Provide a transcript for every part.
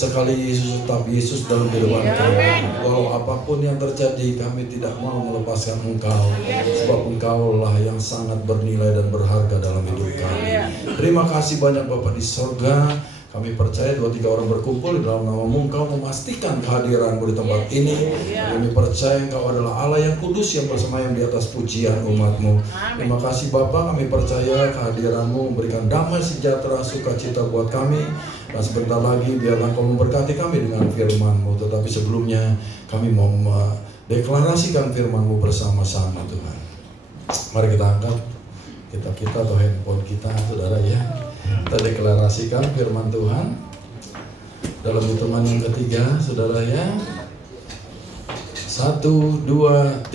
Sekali Yesus tetap Yesus dalam kehidupan kami. Walau apapun yang terjadi, kami tidak mau melepaskan Engkau, sebab Engkau lah yang sangat bernilai dan berharga dalam hidup kami. Terima kasih banyak Bapa di sorga. Kami percaya 2-3 orang berkumpul di dalam nama-Mu, Engkau memastikan kehadiran-Mu di tempat ini. Kami percaya Engkau adalah Allah yang kudus yang bersemayam di atas pujian umat-Mu. Terima kasih Bapa, kami percaya kehadiran-Mu memberikan damai, sejahtera, sukacita buat kami. Dan sebentar lagi biarlah Engkau memberkati kami dengan firman-Mu. Tetapi sebelumnya kami mau mendeklarasikan firman-Mu bersama-sama Tuhan. Mari kita angkat kita atau handphone kita, saudara ya. Kita deklarasikan firman Tuhan. Dalam hitungan yang ketiga, saudara ya. 1, 2, 3.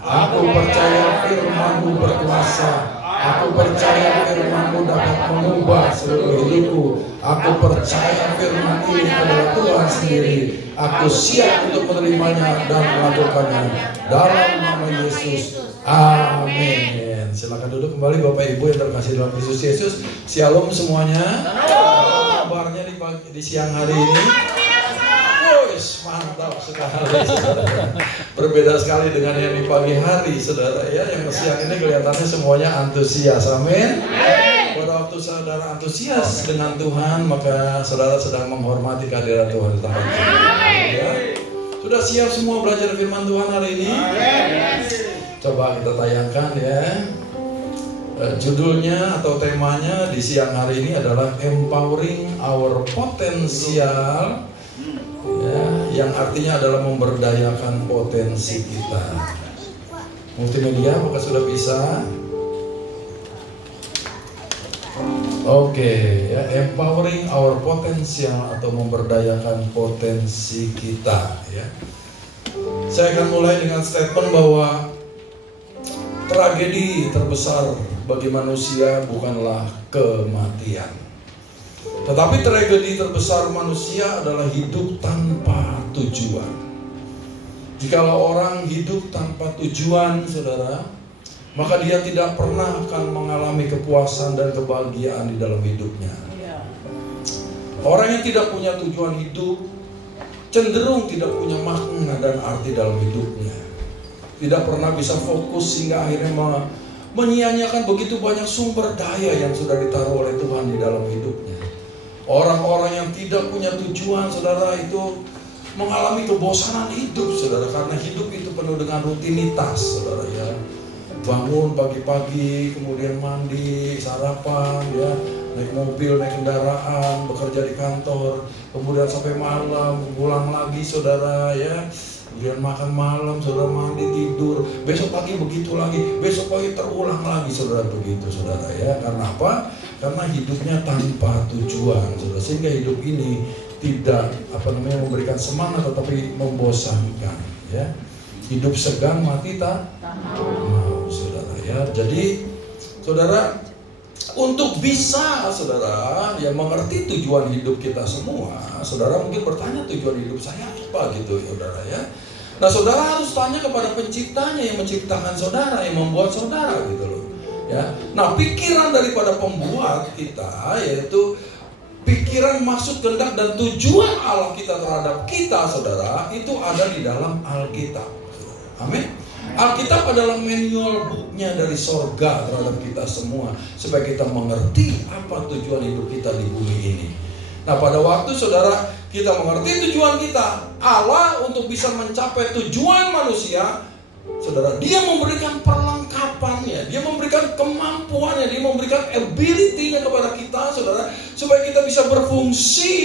Aku percaya firman-Mu berkuasa. Aku percaya firman-Mu dapat mengubah seluruh hidupku. Aku percaya firman ini adalah Tuhan sendiri. Aku siap untuk menerimanya dan melakukannya. Dalam nama Yesus. Amin. Silakan duduk kembali Bapak Ibu yang terkasih dalam Kristus Yesus. Shalom semuanya. Kabarnya di siang hari ini. Mantap sekali, saudara. Berbeda sekali dengan yang di pagi hari, saudara ya. Yang siang ini kelihatannya semuanya antusias, amin. Pada waktu saudara antusias dengan Tuhan, maka saudara sedang menghormati kehadiran Tuhan di tempat ini. Ya. Sudah siap semua belajar firman Tuhan hari ini? Coba kita tayangkan ya. Judulnya atau temanya di siang hari ini adalah Empowering Our Potential. Ya, yang artinya adalah memberdayakan potensi kita. Multimedia, apakah sudah bisa? Oke, ya, empowering our potential atau memberdayakan potensi kita. Ya, saya akan mulai dengan statement bahwa tragedi terbesar bagi manusia bukanlah kematian. Tetapi tragedi terbesar manusia adalah hidup tanpa tujuan. Jikalau orang hidup tanpa tujuan, saudara, maka dia tidak pernah akan mengalami kepuasan dan kebahagiaan di dalam hidupnya. Orang yang tidak punya tujuan hidup cenderung tidak punya makna dan arti dalam hidupnya. Tidak pernah bisa fokus sehingga akhirnya menyia-nyiakan begitu banyak sumber daya yang sudah ditaruh oleh Tuhan di dalam hidupnya. Orang-orang yang tidak punya tujuan, saudara, itu mengalami kebosanan hidup, saudara, karena hidup itu penuh dengan rutinitas, saudara ya. Bangun pagi-pagi, kemudian mandi, sarapan, ya, naik mobil, naik kendaraan, bekerja di kantor, kemudian sampai malam, pulang lagi, saudara ya. Kemudian makan malam, saudara mandi, tidur, besok pagi begitu lagi, besok pagi terulang lagi, saudara begitu, saudara ya. Karena apa? Karena hidupnya tanpa tujuan, saudara. Sehingga hidup ini tidak memberikan semangat, tetapi membosankan, ya. Hidup segan, mati tak mau, saudara ya. Jadi, saudara, untuk bisa, saudara, ya mengerti tujuan hidup kita semua, saudara mungkin bertanya tujuan hidup saya apa gitu, saudara ya. Nah, saudara harus tanya kepada penciptanya yang menciptakan saudara, yang membuat saudara gitu loh. Ya. Nah, pikiran daripada pembuat kita yaitu pikiran, maksud, kehendak dan tujuan Allah kita terhadap kita, saudara, itu ada di dalam Alkitab. Amin. Alkitab adalah manual booknya dari sorga terhadap kita semua, supaya kita mengerti apa tujuan hidup kita di bumi ini. Nah, pada waktu saudara kita mengerti tujuan kita, Allah untuk bisa mencapai tujuan manusia, saudara, dia memberikan perlengkapannya, dia memberikan kemampuannya, dia memberikan ability-nya kepada kita, saudara, supaya kita bisa berfungsi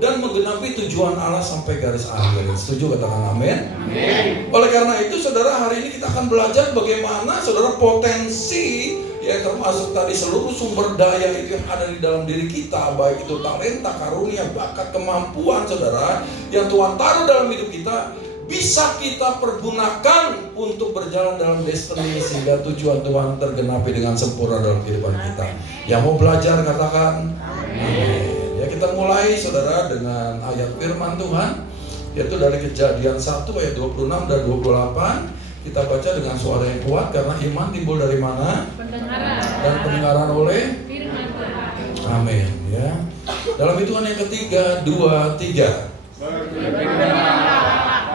dan menggenapi tujuan Allah sampai garis akhir. Setuju? Katakan amin. Amin. Oleh karena itu, saudara, hari ini kita akan belajar bagaimana, saudara, potensi, ya termasuk tadi seluruh sumber daya itu yang ada di dalam diri kita, baik itu talenta, karunia, bakat, kemampuan, saudara, yang Tuhan taruh dalam hidup kita, bisa kita pergunakan untuk berjalan dalam destiny sehingga tujuan Tuhan tergenapi dengan sempurna dalam kehidupan kita. Yang mau belajar katakan amin. Ya, kita mulai, saudara, dengan ayat firman Tuhan, yaitu dari Kejadian 1 ayat 26 dan 28. Kita baca dengan suara yang kuat karena iman timbul dari mana? Pendengaran. Dan pendengaran oleh firman Tuhan. Amin. Ya. Dalam hitungan yang ketiga, 2, 3.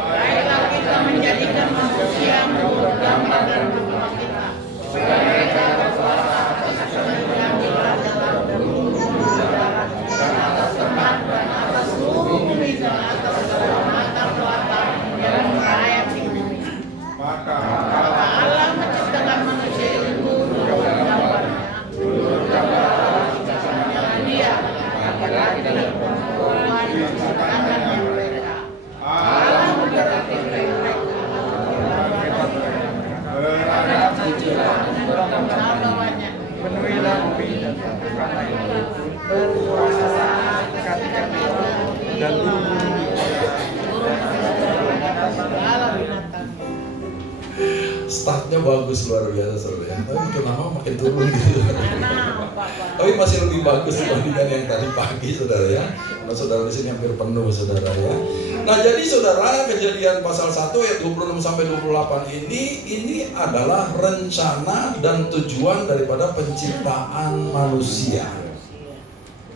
Baiklah kita menjadikan manusia menurut gambar dan rupa kita, supaya mereka berkuasa atas kerajaan di dalam dan bumi darat, dan atas ternak dan atas seluruh bumi dan atas segala mata kelapa yang merayap di bumi. Maka Allah menciptakan manusia itu menurut gambarnya, menurut gambar Allah diciptakan dia, laki-laki dan perempuan diciptakan mereka. Allah mendekati mereka, bagus luar biasa saudara ya. Tapi makin lama makin turun gitu. Tapi masih lebih bagus dibandingkan yang tadi pagi saudara ya. Nah, saudara di sini hampir penuh saudara ya. Nah, jadi saudara, Kejadian pasal 1 ayat 26 sampai 28 ini adalah rencana dan tujuan daripada penciptaan manusia.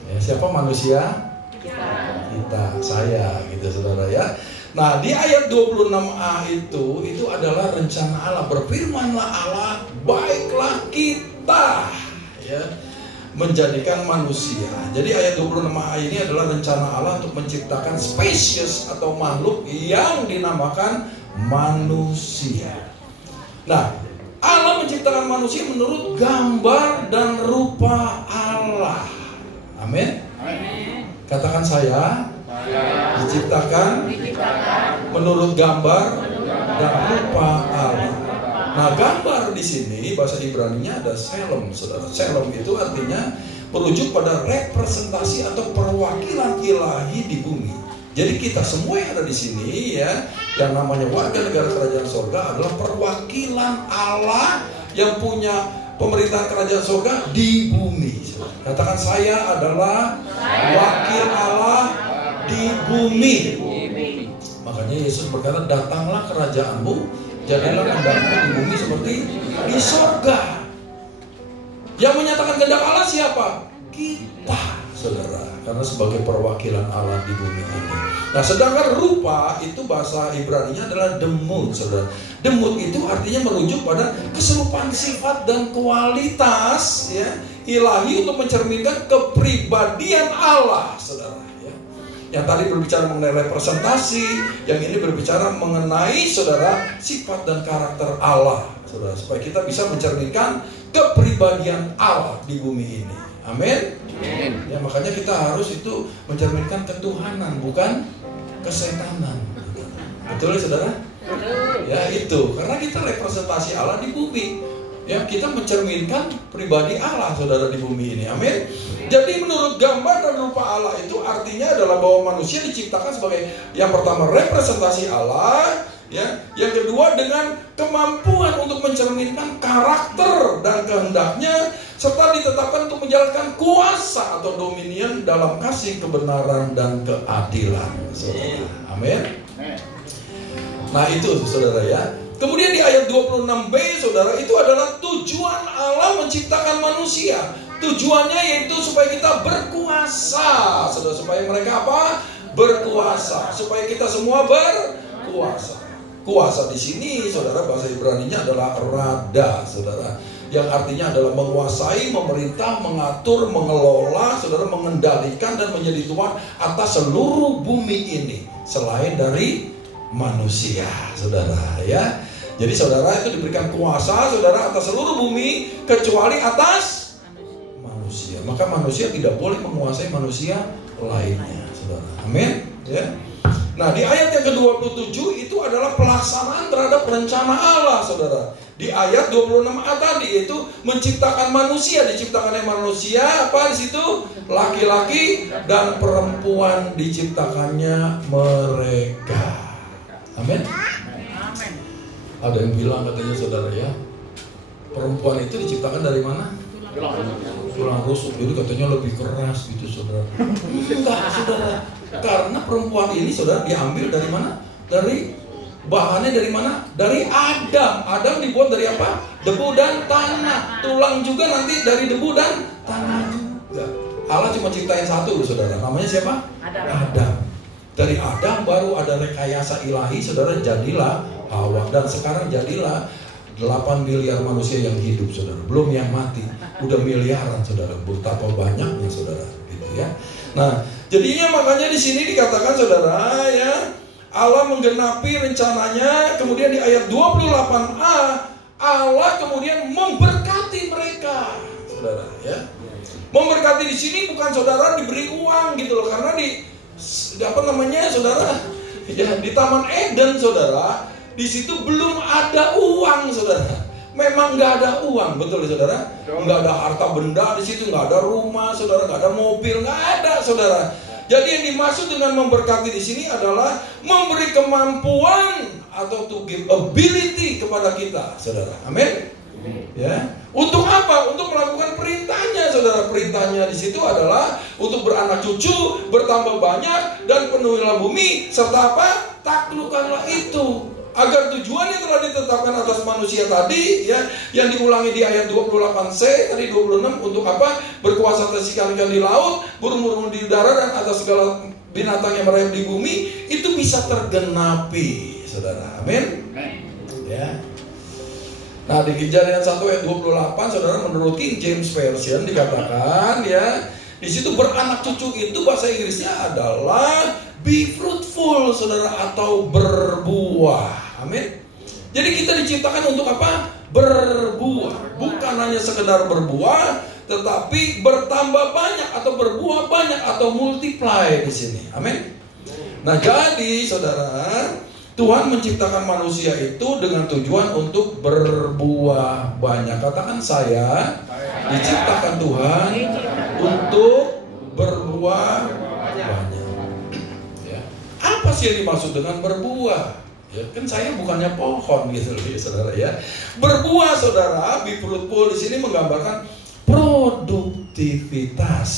Ya, siapa manusia? Kita, saya gitu saudara ya. Nah, di ayat 26a itu adalah rencana Allah. Berfirmanlah Allah, baiklah kita ya menjadikan manusia. Jadi ayat 26a ini adalah rencana Allah untuk menciptakan spesies atau makhluk yang dinamakan manusia. Nah, Allah menciptakan manusia menurut gambar dan rupa Allah. Amin. Katakan saya diciptakan menurut gambar dan rupa Allah. Nah, gambar di sini bahasa Ibrani-nya ada selem, saudara. Selem itu artinya merujuk pada representasi atau perwakilan ilahi di bumi. Jadi kita semua yang ada di sini ya, yang namanya warga negara kerajaan sorga adalah perwakilan Allah yang punya pemerintahan kerajaan sorga di bumi. Katakan saya adalah wakil Allah di bumi. Makanya Yesus berkata, datanglah kerajaanmu, jadilah kehendakmu di bumi seperti di sorga. Yang menyatakan kehendak Allah siapa? Kita, saudara. Karena sebagai perwakilan Allah di bumi ini. Nah, sedangkan rupa itu bahasa Ibrani-nya adalah demut, saudara. Demut itu artinya merujuk pada keserupaan sifat dan kualitas ya ilahi untuk mencerminkan kepribadian Allah, saudara. Yang tadi berbicara mengenai representasi, yang ini berbicara mengenai saudara sifat dan karakter Allah, saudara, supaya kita bisa mencerminkan kepribadian Allah di bumi ini. Amin. Ya, makanya kita harus itu mencerminkan ketuhanan, bukan kesetanan. Betul ya saudara? Ya itu, karena kita representasi Allah di bumi. Ya, kita mencerminkan pribadi Allah saudara di bumi ini. Amin. Jadi menurut gambar dan rupa Allah itu artinya adalah bahwa manusia diciptakan sebagai yang pertama representasi Allah, ya. Yang kedua dengan kemampuan untuk mencerminkan karakter dan kehendaknya, serta ditetapkan untuk menjalankan kuasa atau dominion dalam kasih, kebenaran dan keadilan. Saudara. Amin. Nah itu saudara ya. Kemudian di ayat 26b saudara, itu adalah tujuan Allah menciptakan manusia. Tujuannya yaitu supaya kita berkuasa, saudara. Supaya mereka apa? Berkuasa. Supaya kita semua berkuasa. Kuasa di sini, saudara, bahasa Ibrani-nya adalah rada, saudara. Yang artinya adalah menguasai, memerintah, mengatur, mengelola, saudara, mengendalikan dan menjadi tuan atas seluruh bumi ini. Selain dari manusia, saudara, ya. Jadi saudara itu diberikan kuasa, saudara, atas seluruh bumi kecuali atas manusia. Maka manusia tidak boleh menguasai manusia lainnya, saudara. Amin. Ya. Nah, di ayat yang ke-27 itu adalah pelaksanaan terhadap rencana Allah, saudara. Di ayat 26a tadi itu menciptakan manusia, diciptakannya manusia apa di situ? Laki-laki dan perempuan diciptakannya mereka. Amin. Ada yang bilang katanya saudara ya, perempuan itu diciptakan dari mana? Tulang rusuk. Jadi katanya lebih keras gitu saudara. Enggak saudara. Karena perempuan ini saudara diambil dari mana? Dari bahannya dari mana? Dari Adam. Adam dibuat dari apa? Debu dan tanah. Tulang juga nanti dari debu dan tanah juga. Allah cuma ciptain satu saudara. Namanya siapa? Adam. Dari Adam baru ada rekayasa ilahi, saudara, jadilah Hawa. Dan sekarang jadilah 8 miliar manusia yang hidup, saudara. Belum yang mati, udah miliaran, saudara. Betapa banyaknya, saudara, gitu ya. Nah, jadinya makanya di sini dikatakan, saudara, ya, Allah menggenapi rencananya. Kemudian di ayat 28a, Allah kemudian memberkati mereka, saudara, ya. Memberkati di sini bukan saudara diberi uang gitu loh, karena apa namanya saudara ya, di Taman Eden saudara, di situ belum ada uang saudara. Memang nggak ada uang, betul saudara. Nggak ada harta benda di situ, nggak ada rumah saudara, nggak ada mobil, nggak ada saudara. Jadi yang dimaksud dengan memberkati di sini adalah memberi kemampuan atau to give ability kepada kita, saudara. Amin. Ya. Untuk apa? Untuk melakukan perintahnya, saudara. Perintahnya di situ adalah untuk beranak cucu, bertambah banyak dan penuhilah bumi, serta apa? Taklukkanlah itu. Agar tujuan yang telah ditetapkan atas manusia tadi, ya, yang diulangi di ayat 28C tadi 26, untuk apa? Berkuasa atas ikan-ikan di laut, burung-burung di udara, dan atas segala binatang yang merayap di bumi, itu bisa tergenapi, saudara. Amin. Ya. Nah, di Kejadian 1 ayat 28, saudara, menurut King James Version dikatakan, ya, di situ beranak cucu itu bahasa Inggrisnya adalah be fruitful, saudara, atau berbuah. Amin. Jadi kita diciptakan untuk apa? Berbuah. Bukan hanya sekedar berbuah, tetapi bertambah banyak atau berbuah banyak atau multiply di sini. Amin. Nah, jadi saudara, Tuhan menciptakan manusia itu dengan tujuan untuk berbuah banyak. Katakan, saya diciptakan Tuhan untuk berbuah banyak. Ya. Apa sih yang dimaksud dengan berbuah? Ya, kan saya bukannya pohon gitu loh, ya, saudara, ya. Berbuah, saudara, be fruitful di sini menggambarkan produktivitas,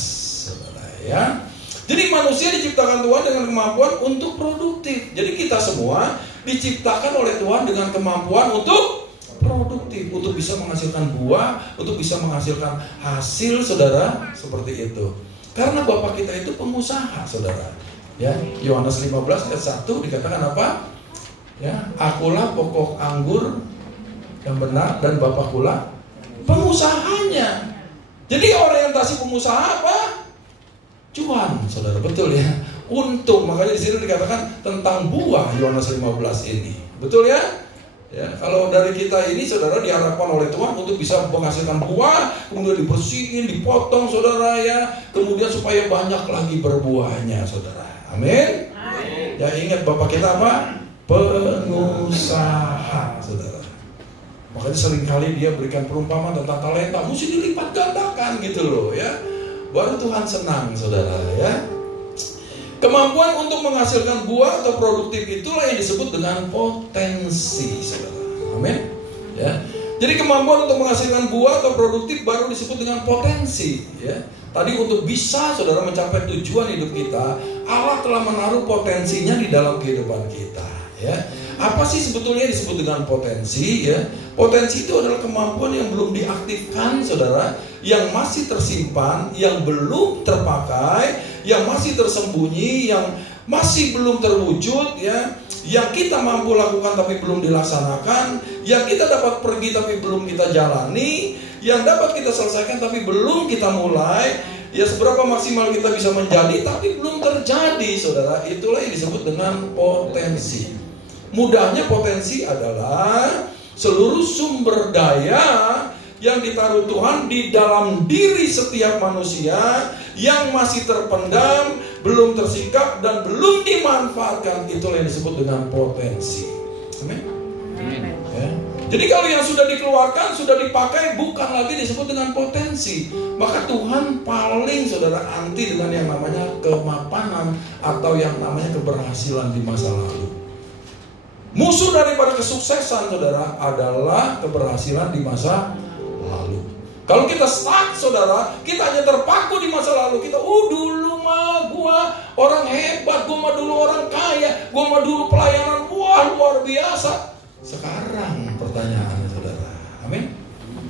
saudara, ya. Jadi manusia diciptakan Tuhan dengan kemampuan untuk produktif. Jadi kita semua diciptakan oleh Tuhan dengan kemampuan untuk produktif, untuk bisa menghasilkan buah, untuk bisa menghasilkan hasil, saudara, seperti itu. Karena Bapak kita itu pengusaha, saudara. Ya, Yohanes 15 ayat 1 dikatakan apa? Ya, akulah pokok anggur yang benar dan Bapakkulah pengusahanya. Jadi orientasi pengusaha apa? Cuan, saudara, betul ya. Untung, makanya di sini dikatakan tentang buah Yohanes 15 ini. Betul ya? Ya, kalau dari kita ini, saudara, diharapkan oleh Tuhan untuk bisa menghasilkan buah, kemudian dibersihin, dipotong, saudara, ya, kemudian supaya banyak lagi berbuahnya, saudara. Amin. Ya, ingat Bapak kita apa? Pengusaha, saudara. Makanya seringkali dia berikan perumpamaan tentang talenta, mesti dilipat gandakan gitu loh, ya. Baru Tuhan senang, saudara, ya. Kemampuan untuk menghasilkan buah atau produktif itulah yang disebut dengan potensi, saudara. Amin. Ya. Jadi kemampuan untuk menghasilkan buah atau produktif baru disebut dengan potensi, ya. Tadi untuk bisa, saudara, mencapai tujuan hidup kita, Allah telah menaruh potensinya di dalam kehidupan kita, ya. Apa sih sebetulnya disebut dengan potensi, ya? Potensi itu adalah kemampuan yang belum diaktifkan, saudara, yang masih tersimpan, yang belum terpakai, yang masih tersembunyi, yang masih belum terwujud, ya, yang kita mampu lakukan tapi belum dilaksanakan, yang kita dapat pergi tapi belum kita jalani, yang dapat kita selesaikan tapi belum kita mulai, ya, seberapa maksimal kita bisa menjadi tapi belum terjadi, saudara. Itulah yang disebut dengan potensi. Mudahnya, potensi adalah seluruh sumber daya yang ditaruh Tuhan di dalam diri setiap manusia yang masih terpendam, belum tersingkap, dan belum dimanfaatkan. Itulah yang disebut dengan potensi. Amin. Ya. Jadi kalau yang sudah dikeluarkan, sudah dipakai, bukan lagi disebut dengan potensi. Maka Tuhan paling, saudara, anti dengan yang namanya kemapanan atau yang namanya keberhasilan di masa lalu. Musuh daripada kesuksesan, saudara, adalah keberhasilan di masa lalu. Kalau kita stuck, saudara, kita hanya terpaku di masa lalu. Kita, dulu mah gua orang hebat, gua mah dulu orang kaya, gua mah dulu pelayanan, wah, luar biasa. Sekarang pertanyaannya, saudara, amin.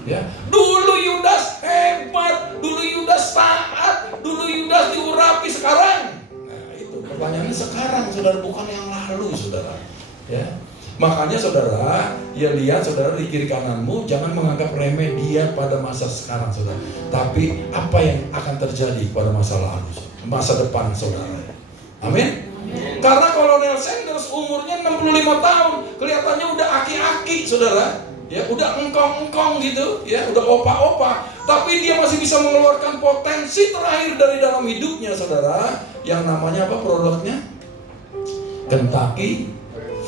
Ya, dulu Yudas hebat, dulu Yudas taat, dulu Yudas diurapi. Sekarang, nah itu pertanyaannya sekarang, saudara, bukan yang lalu, saudara. Ya, makanya, saudara, ya, lihat, saudara, di kiri kananmu, jangan menganggap remeh dia pada masa sekarang, saudara. Tapi apa yang akan terjadi pada masa lalu, masa depan, saudara. Amin. Karena Kolonel Sanders umurnya 65 tahun, kelihatannya udah aki-aki, saudara. Ya, udah engkong-engkong gitu, ya, udah opa-opa. Tapi dia masih bisa mengeluarkan potensi terakhir dari dalam hidupnya, saudara. Yang namanya apa produknya? Kentucky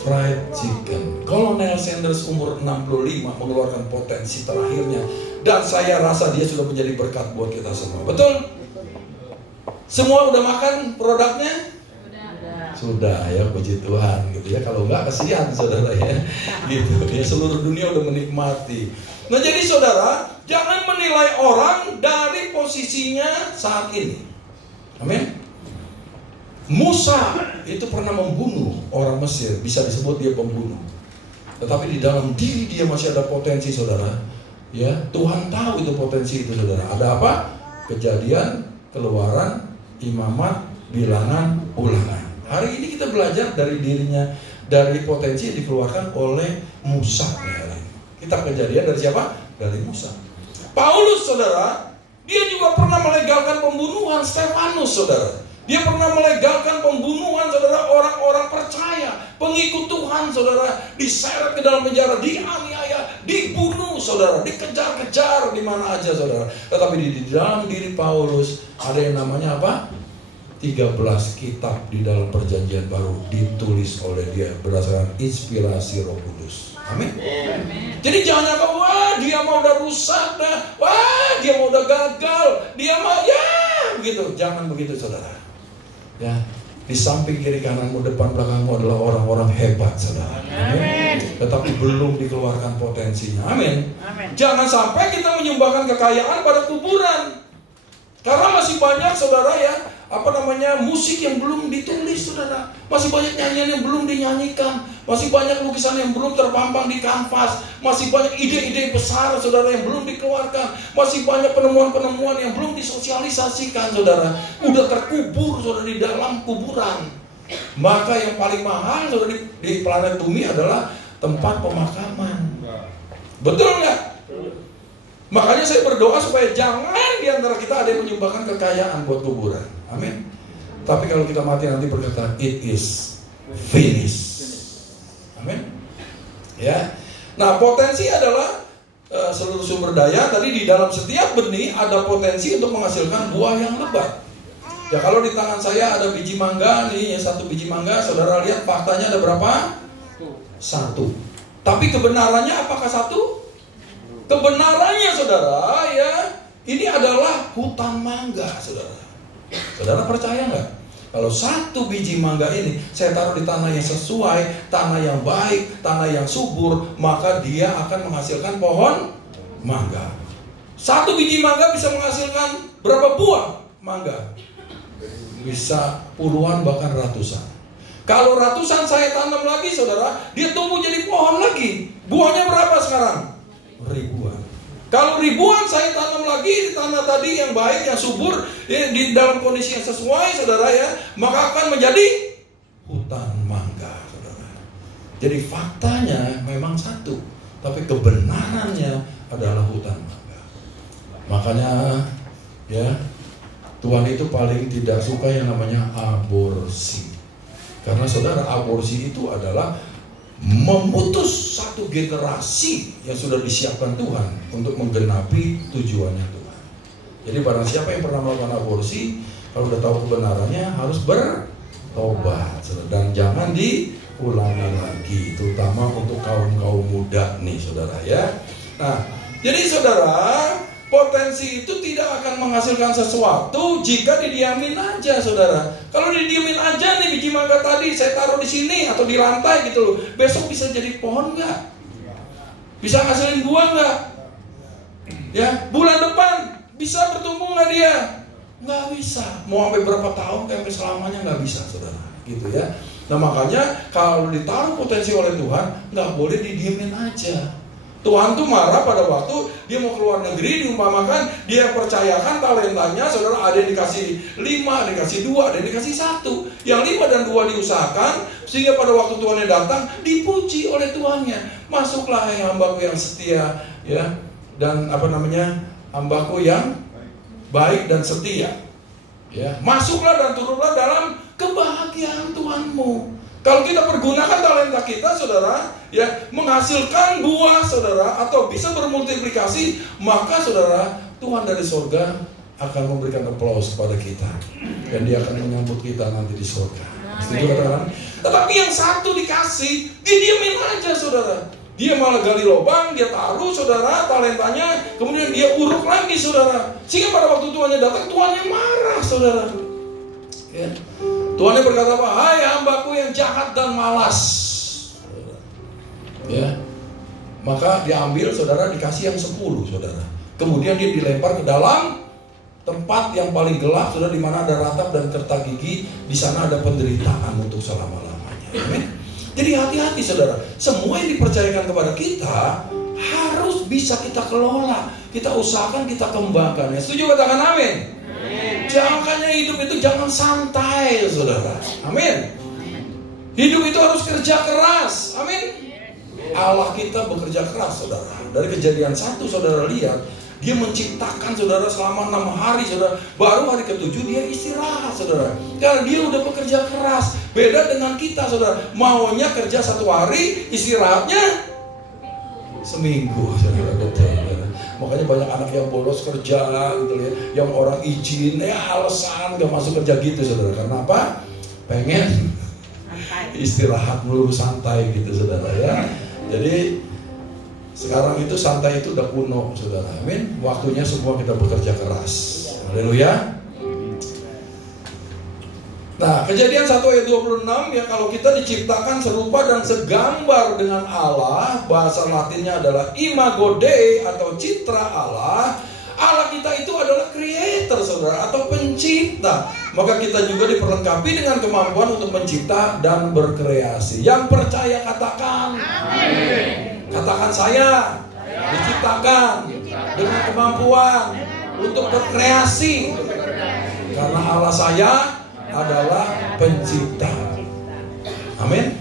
Fried Chicken. Kolonel Sanders umur 65 mengeluarkan potensi terakhirnya, dan saya rasa dia sudah menjadi berkat buat kita semua. Betul? Semua udah makan produknya? Sudah ya, puji Tuhan gitu ya. Kalau enggak kasihan saudara ya. Gitu ya, seluruh dunia udah menikmati. Nah jadi saudara, jangan menilai orang dari posisinya saat ini. Amin. Musa itu pernah membunuh orang Mesir, bisa disebut dia pembunuh. Tetapi di dalam diri dia masih ada potensi saudara. Ya, Tuhan tahu itu potensi itu saudara. Ada apa? Kejadian, Keluaran, Imamat, Bilangan, Ulangan. Hari ini kita belajar dari dirinya, dari potensi yang dikeluarkan oleh Musa. Kita Kejadian dari siapa? Dari Musa. Paulus saudara, dia juga pernah melegalkan pembunuhan Stefanus saudara. Dia pernah melegalkan pembunuhan saudara orang-orang percaya, pengikut Tuhan saudara, diseret ke dalam penjara, dianiaya, dibunuh saudara, dikejar-kejar di mana aja saudara. Tetapi di dalam diri Paulus ada yang namanya apa? 13 kitab di dalam perjanjian baru ditulis oleh dia berdasarkan inspirasi Roh Kudus. Amin. Jadi jangan nyangka, wah dia mau udah rusak dah, wah dia mau udah gagal, dia mau ya begitu. Jangan begitu saudara. Ya, di samping kiri kananmu, depan belakangmu adalah orang-orang hebat saudara. Amin. Tetapi belum dikeluarkan potensinya. Amin. Jangan sampai kita menyumbangkan kekayaan pada kuburan. Karena masih banyak saudara ya, musik yang belum ditulis saudara. Masih banyak nyanyian yang belum dinyanyikan. Masih banyak lukisan yang belum terpampang di kanvas. Masih banyak ide-ide besar saudara yang belum dikeluarkan. Masih banyak penemuan-penemuan yang belum disosialisasikan saudara. Udah terkubur saudara di dalam kuburan. Maka yang paling mahal saudara di planet bumi adalah tempat pemakaman. Betul nggak? Makanya saya berdoa supaya jangan di antara kita ada yang menyumbangkan kekayaan buat kuburan. Amin. Tapi kalau kita mati nanti berkata, it is finished. Amin. Ya. Nah, potensi adalah seluruh sumber daya. Tadi di dalam setiap benih ada potensi untuk menghasilkan buah yang lebat. Ya, kalau di tangan saya ada biji mangga nih, satu biji mangga, saudara lihat faktanya ada berapa? Satu. Tapi kebenarannya apakah satu? Kebenarannya saudara ya, ini adalah hutan mangga saudara. Saudara percaya nggak? Kalau satu biji mangga ini saya taruh di tanah yang sesuai, tanah yang baik, tanah yang subur, maka dia akan menghasilkan pohon mangga. Satu biji mangga bisa menghasilkan berapa buah mangga? Bisa puluhan bahkan ratusan. Kalau ratusan saya tanam lagi saudara, dia tumbuh jadi pohon lagi. Buahnya berapa sekarang? Ribuan. Kalau ribuan saya tanam lagi di tanah tadi yang baik, yang subur, ya, di dalam kondisi yang sesuai saudara ya, maka akan menjadi hutan mangga saudara. Jadi faktanya memang satu, tapi kebenarannya adalah hutan mangga. Makanya ya, Tuhan itu paling tidak suka yang namanya aborsi. Karena saudara, aborsi itu adalah memutus satu generasi yang sudah disiapkan Tuhan untuk menggenapi tujuannya Tuhan. Jadi barang siapa yang pernah melakukan aborsi, kalau udah tahu kebenarannya harus bertobat dan jangan diulangi lagi, terutama untuk kaum muda nih saudara ya. Nah, jadi saudara, potensi itu tidak akan menghasilkan sesuatu jika didiamin aja saudara. Kalau didiamin aja nih biji mangga tadi saya taruh di sini atau di lantai gitu loh, besok bisa jadi pohon nggak? Bisa ngasilin buah nggak? Ya, bulan depan bisa bertumbuh nggak dia? Nggak bisa. Mau sampai berapa tahun sampai selamanya nggak bisa saudara, gitu ya. Nah makanya kalau ditaruh potensi oleh Tuhan nggak boleh didiamin aja. Tuhan tuh marah pada waktu dia mau keluar negeri, diumpamakan dia percayakan talentanya, saudara, ada yang dikasih 5, ada yang dikasih 2, ada yang dikasih 1. Yang 5 dan 2 diusahakan sehingga pada waktu Tuhannya datang dipuji oleh Tuhannya. Masuklah hai hambaku yang setia ya, dan hambaku yang baik dan setia. Ya, masuklah dan turunlah dalam kebahagiaan Tuhanmu. Kalau kita pergunakan talenta kita, saudara, ya menghasilkan buah, saudara, atau bisa bermultiplikasi, maka saudara, Tuhan dari surga akan memberikan aplaus kepada kita, dan Dia akan menyambut kita nanti di surga. Setuju katakan? Tetapi yang satu dikasih, didiamin aja, saudara. Dia malah gali lubang, dia taruh, saudara, talentanya, kemudian dia uruk lagi, saudara. Sehingga pada waktu Tuhannya datang, Tuhannya marah, saudara. Ya. Tuhan yang berkata apa? Hai hambaku yang jahat dan malas. Ya. Maka diambil saudara, dikasih yang 10 saudara. Kemudian dia dilempar ke dalam tempat yang paling gelap, saudara, di mana ada ratap dan kerta gigi. Di sana ada penderitaan untuk selama-lamanya. Amin. Jadi hati-hati saudara. Semua yang dipercayakan kepada kita harus bisa kita kelola, kita usahakan, kita kembangkan. Ya, setuju katakan amin. Jangan hidup itu jangan santai saudara. Amin. Hidup itu harus kerja keras. Amin. Allah kita bekerja keras saudara. Dari Kejadian 1 saudara lihat, dia menciptakan saudara selama 6 hari saudara. Baru hari ke-7 dia istirahat saudara. Karena dia udah bekerja keras. Beda dengan kita saudara. Maunya kerja 1 hari, istirahatnya seminggu saudara. Betul saudara. Makanya banyak anak yang bolos kerja gitu ya. Yang orang izin alasan gak masuk kerja gitu saudara. Karena apa? Pengen istirahat melulu, santai gitu saudara ya. Jadi sekarang itu santai itu udah kuno saudara. Amin. Waktunya semua kita bekerja keras. Haleluya. Nah, Kejadian 1 ayat 26 ya, kalau kita diciptakan serupa dan segambar dengan Allah, bahasa Latinnya adalah imago Dei atau citra Allah. Allah kita itu adalah creator saudara, atau pencipta. Maka kita juga diperlengkapi dengan kemampuan untuk mencipta dan berkreasi. Yang percaya katakan amin. Katakan saya diciptakan dengan kemampuan untuk berkreasi. Karena Allah saya adalah pencipta. Amin.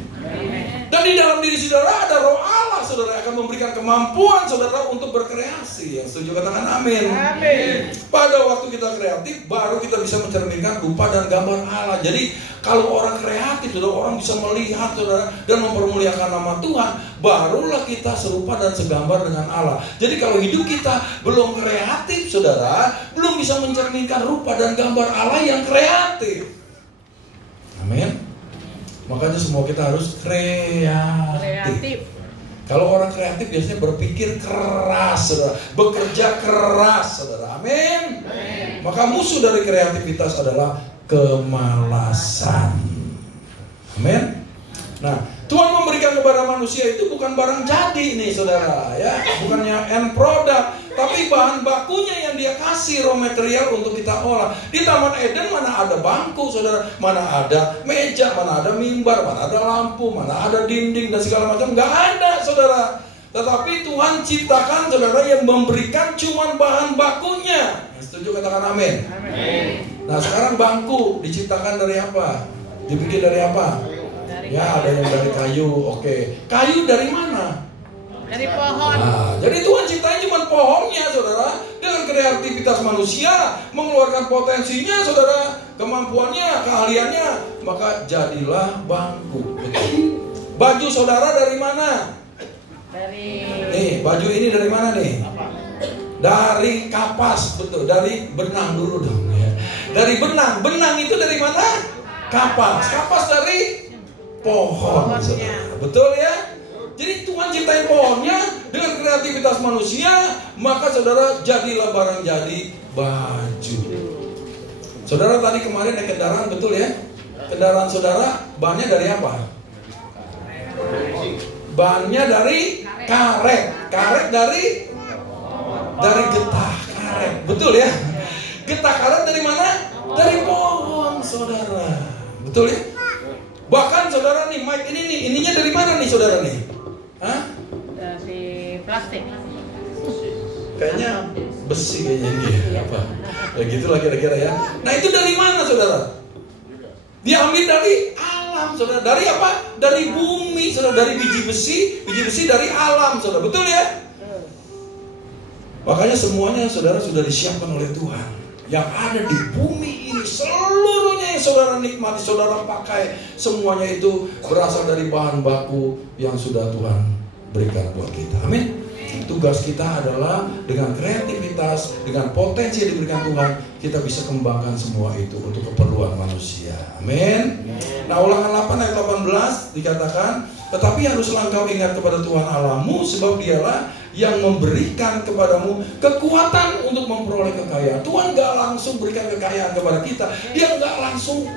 Dan di dalam diri saudara ada roh Allah, saudara akan memberikan kemampuan saudara untuk berkreasi. Yang setuju katakan amin. Amin. Pada waktu kita kreatif, baru kita bisa mencerminkan rupa dan gambar Allah. Jadi kalau orang kreatif, saudara, orang bisa melihat saudara dan mempermuliakan nama Tuhan, barulah kita serupa dan segambar dengan Allah. Jadi kalau hidup kita belum kreatif, saudara, belum bisa mencerminkan rupa dan gambar Allah yang kreatif. Amin. Makanya semua kita harus kreatif. Kalau orang kreatif biasanya berpikir keras, saudara, bekerja keras, saudara. Amin. Maka musuh dari kreativitas adalah kemalasan. Amin. Nah, Tuhan memberikan kepada manusia itu bukan barang jadi nih saudara ya, bukannya end product, tapi bahan bakunya yang dia kasih, raw material untuk kita olah. Di Taman Eden mana ada bangku saudara, mana ada meja, mana ada mimbar, mana ada lampu, mana ada dinding dan segala macam, nggak ada saudara. Tetapi Tuhan ciptakan saudara yang memberikan cuman bahan bakunya. Setuju katakan amin. Amin. Nah sekarang bangku diciptakan dari apa? Dibikin dari apa? Ya ada yang dari kayu, oke. Kayu dari mana? Dari pohon. Nah, jadi Tuhan ciptain cuma pohonnya, saudara. Dengan kreativitas manusia, mengeluarkan potensinya, saudara, kemampuannya, keahliannya, maka jadilah bangku. Baju saudara dari mana? Nih, baju ini dari mana nih? Dari kapas, betul. Dari benang dulu dong. Ya. Dari benang. Benang itu dari mana? Kapas. Kapas dari pohon, betul ya. Jadi Tuhan ciptain pohonnya dengan kreativitas manusia, maka saudara jadilah barang jadi baju. Saudara tadi kemarin naik kendaraan, betul ya? Kendaraan saudara bahannya dari apa? Bahannya dari karet. Karet dari getah karet, betul ya? Getah karet dari mana? Dari pohon, saudara, betul ya? Bahkan saudara nih, mic ini nih, ininya dari mana nih saudara nih? Hah? Dari plastik. Kayaknya besi kayaknya ini apa? Ya gitulah kira-kira ya. Nah itu dari mana saudara? Diambil dari alam saudara. Dari apa? Dari bumi saudara. Dari biji besi dari alam saudara. Betul ya? Makanya semuanya saudara sudah disiapkan oleh Tuhan. Yang ada di bumi ini seluruhnya yang saudara nikmati, saudara pakai, semuanya itu berasal dari bahan baku yang sudah Tuhan berikan buat kita. Amin. Tugas kita adalah dengan kreativitas, dengan potensi yang diberikan Tuhan, kita bisa kembangkan semua itu untuk keperluan manusia. Amin. Nah, Ulangan 8 ayat 18 dikatakan, tetapi haruslah engkau ingat kepada Tuhan Allahmu, sebab dialah yang memberikan kepadamu kekuatan untuk memperoleh kekayaan. Tuhan gak langsung berikan kekayaan kepada kita. Dia gak langsung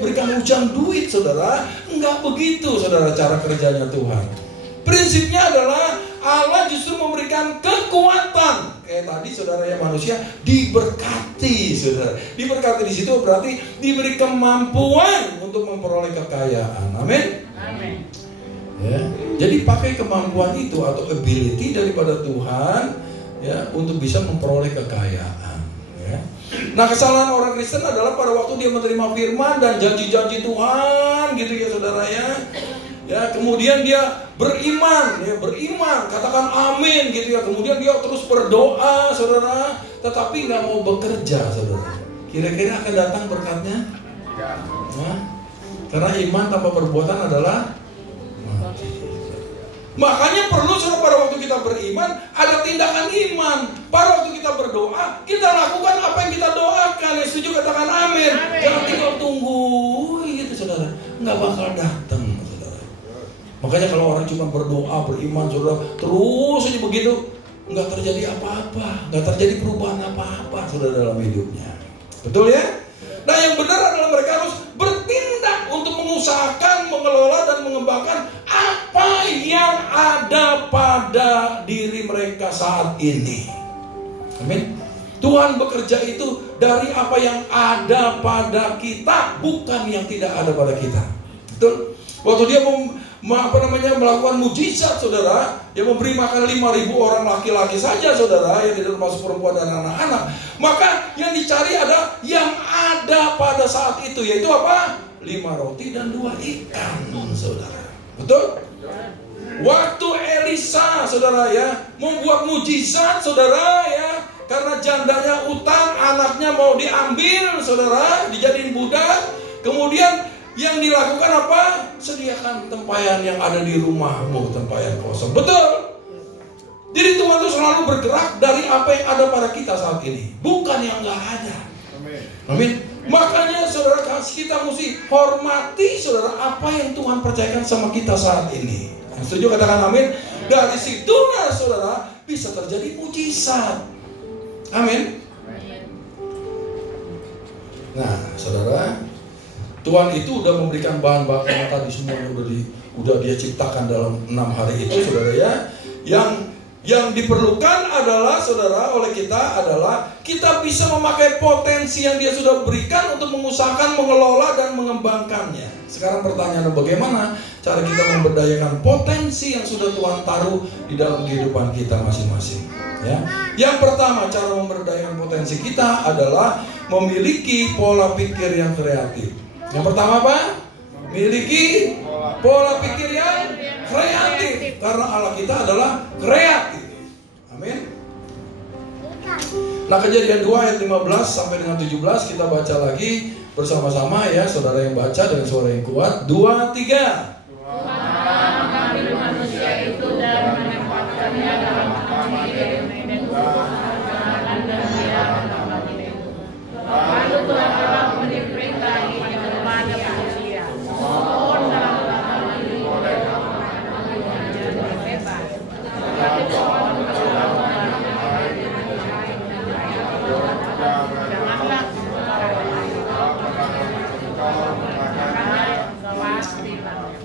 berikan hujan duit, saudara. Enggak begitu, saudara, cara kerjanya Tuhan. Prinsipnya adalah Allah justru memberikan kekuatan. Kayak tadi, saudara, ya, manusia diberkati, saudara. Diberkati di situ berarti diberi kemampuan untuk memperoleh kekayaan. Amin. Amin. Ya, jadi pakai kemampuan itu atau ability daripada Tuhan, ya, untuk bisa memperoleh kekayaan. Ya. Nah, kesalahan orang Kristen adalah pada waktu dia menerima firman dan janji-janji Tuhan, gitu ya, saudara, ya. Ya, kemudian dia beriman, katakan amin, gitu ya. Kemudian dia terus berdoa, saudara, tetapi nggak mau bekerja, saudara. Kira-kira akan datang berkatnya? Nah, karena iman tanpa perbuatan adalah mati. Makanya perlu, saudara, pada waktu kita beriman ada tindakan iman. Pada waktu kita berdoa, kita lakukan apa yang kita doakan. Yang setuju katakan amin. Jangan tinggal tunggu, gitu, saudara. Nggak bakal datang. Makanya kalau orang cuma berdoa, beriman, saudara, terus aja begitu, nggak terjadi apa-apa, nggak terjadi perubahan apa-apa, saudara, dalam hidupnya. Betul ya? Nah, yang benar adalah mereka harus bertindak untuk mengusahakan, mengelola, dan mengembangkan apa yang ada pada diri mereka saat ini. Amin. Tuhan bekerja itu dari apa yang ada pada kita, bukan yang tidak ada pada kita. Betul? Waktu dia melakukan mujizat, saudara, yang memberi makan 5.000 orang laki-laki saja, saudara, yang tidak termasuk perempuan dan anak-anak, maka yang dicari ada yang ada pada saat itu, yaitu apa? 5 roti dan 2 ikan, saudara. Betul? Waktu Elisa, saudara, ya, membuat mujizat, saudara, ya, karena jandanya utang, anaknya mau diambil, saudara, dijadiin budak. Kemudian yang dilakukan apa? Sediakan tempayan yang ada di rumahmu, tempayan kosong. Betul? Jadi Tuhan itu selalu bergerak dari apa yang ada pada kita saat ini, bukan yang gak ada. Amin. Makanya, saudara, kita mesti hormati, saudara, apa yang Tuhan percayakan sama kita saat ini. Setuju katakan amin. Dari situlah, saudara, bisa terjadi mujizat. Amin. Nah, saudara, Tuhan itu udah memberikan bahan bakar yang tadi semuanya udah dia ciptakan dalam 6 hari itu, saudara, ya. Yang diperlukan adalah, saudara, oleh kita adalah kita bisa memakai potensi yang dia sudah berikan untuk mengusahakan, mengelola, dan mengembangkannya. Sekarang pertanyaannya, bagaimana cara kita memberdayakan potensi yang sudah Tuhan taruh di dalam kehidupan kita masing-masing, ya? Yang pertama, cara memberdayakan potensi kita adalah memiliki pola pikir yang kreatif. Yang pertama apa? Miliki pola pikir yang kreatif. Karena Allah kita adalah kreatif. Amin. Nah, Kejadian 2 ayat 15 sampai dengan 17 kita baca lagi bersama-sama, ya, saudara yang baca dengan suara yang kuat. 2, 3. Tuhan mengambil manusia itu dan menempatkannya dalam tempat dan dia mendapat itu. Lalu Tuhan Allah memberi perintah kepada manusia, mohon dalam tangan diri boleh kamu menjadi bebas. Tetapi pohon janganlah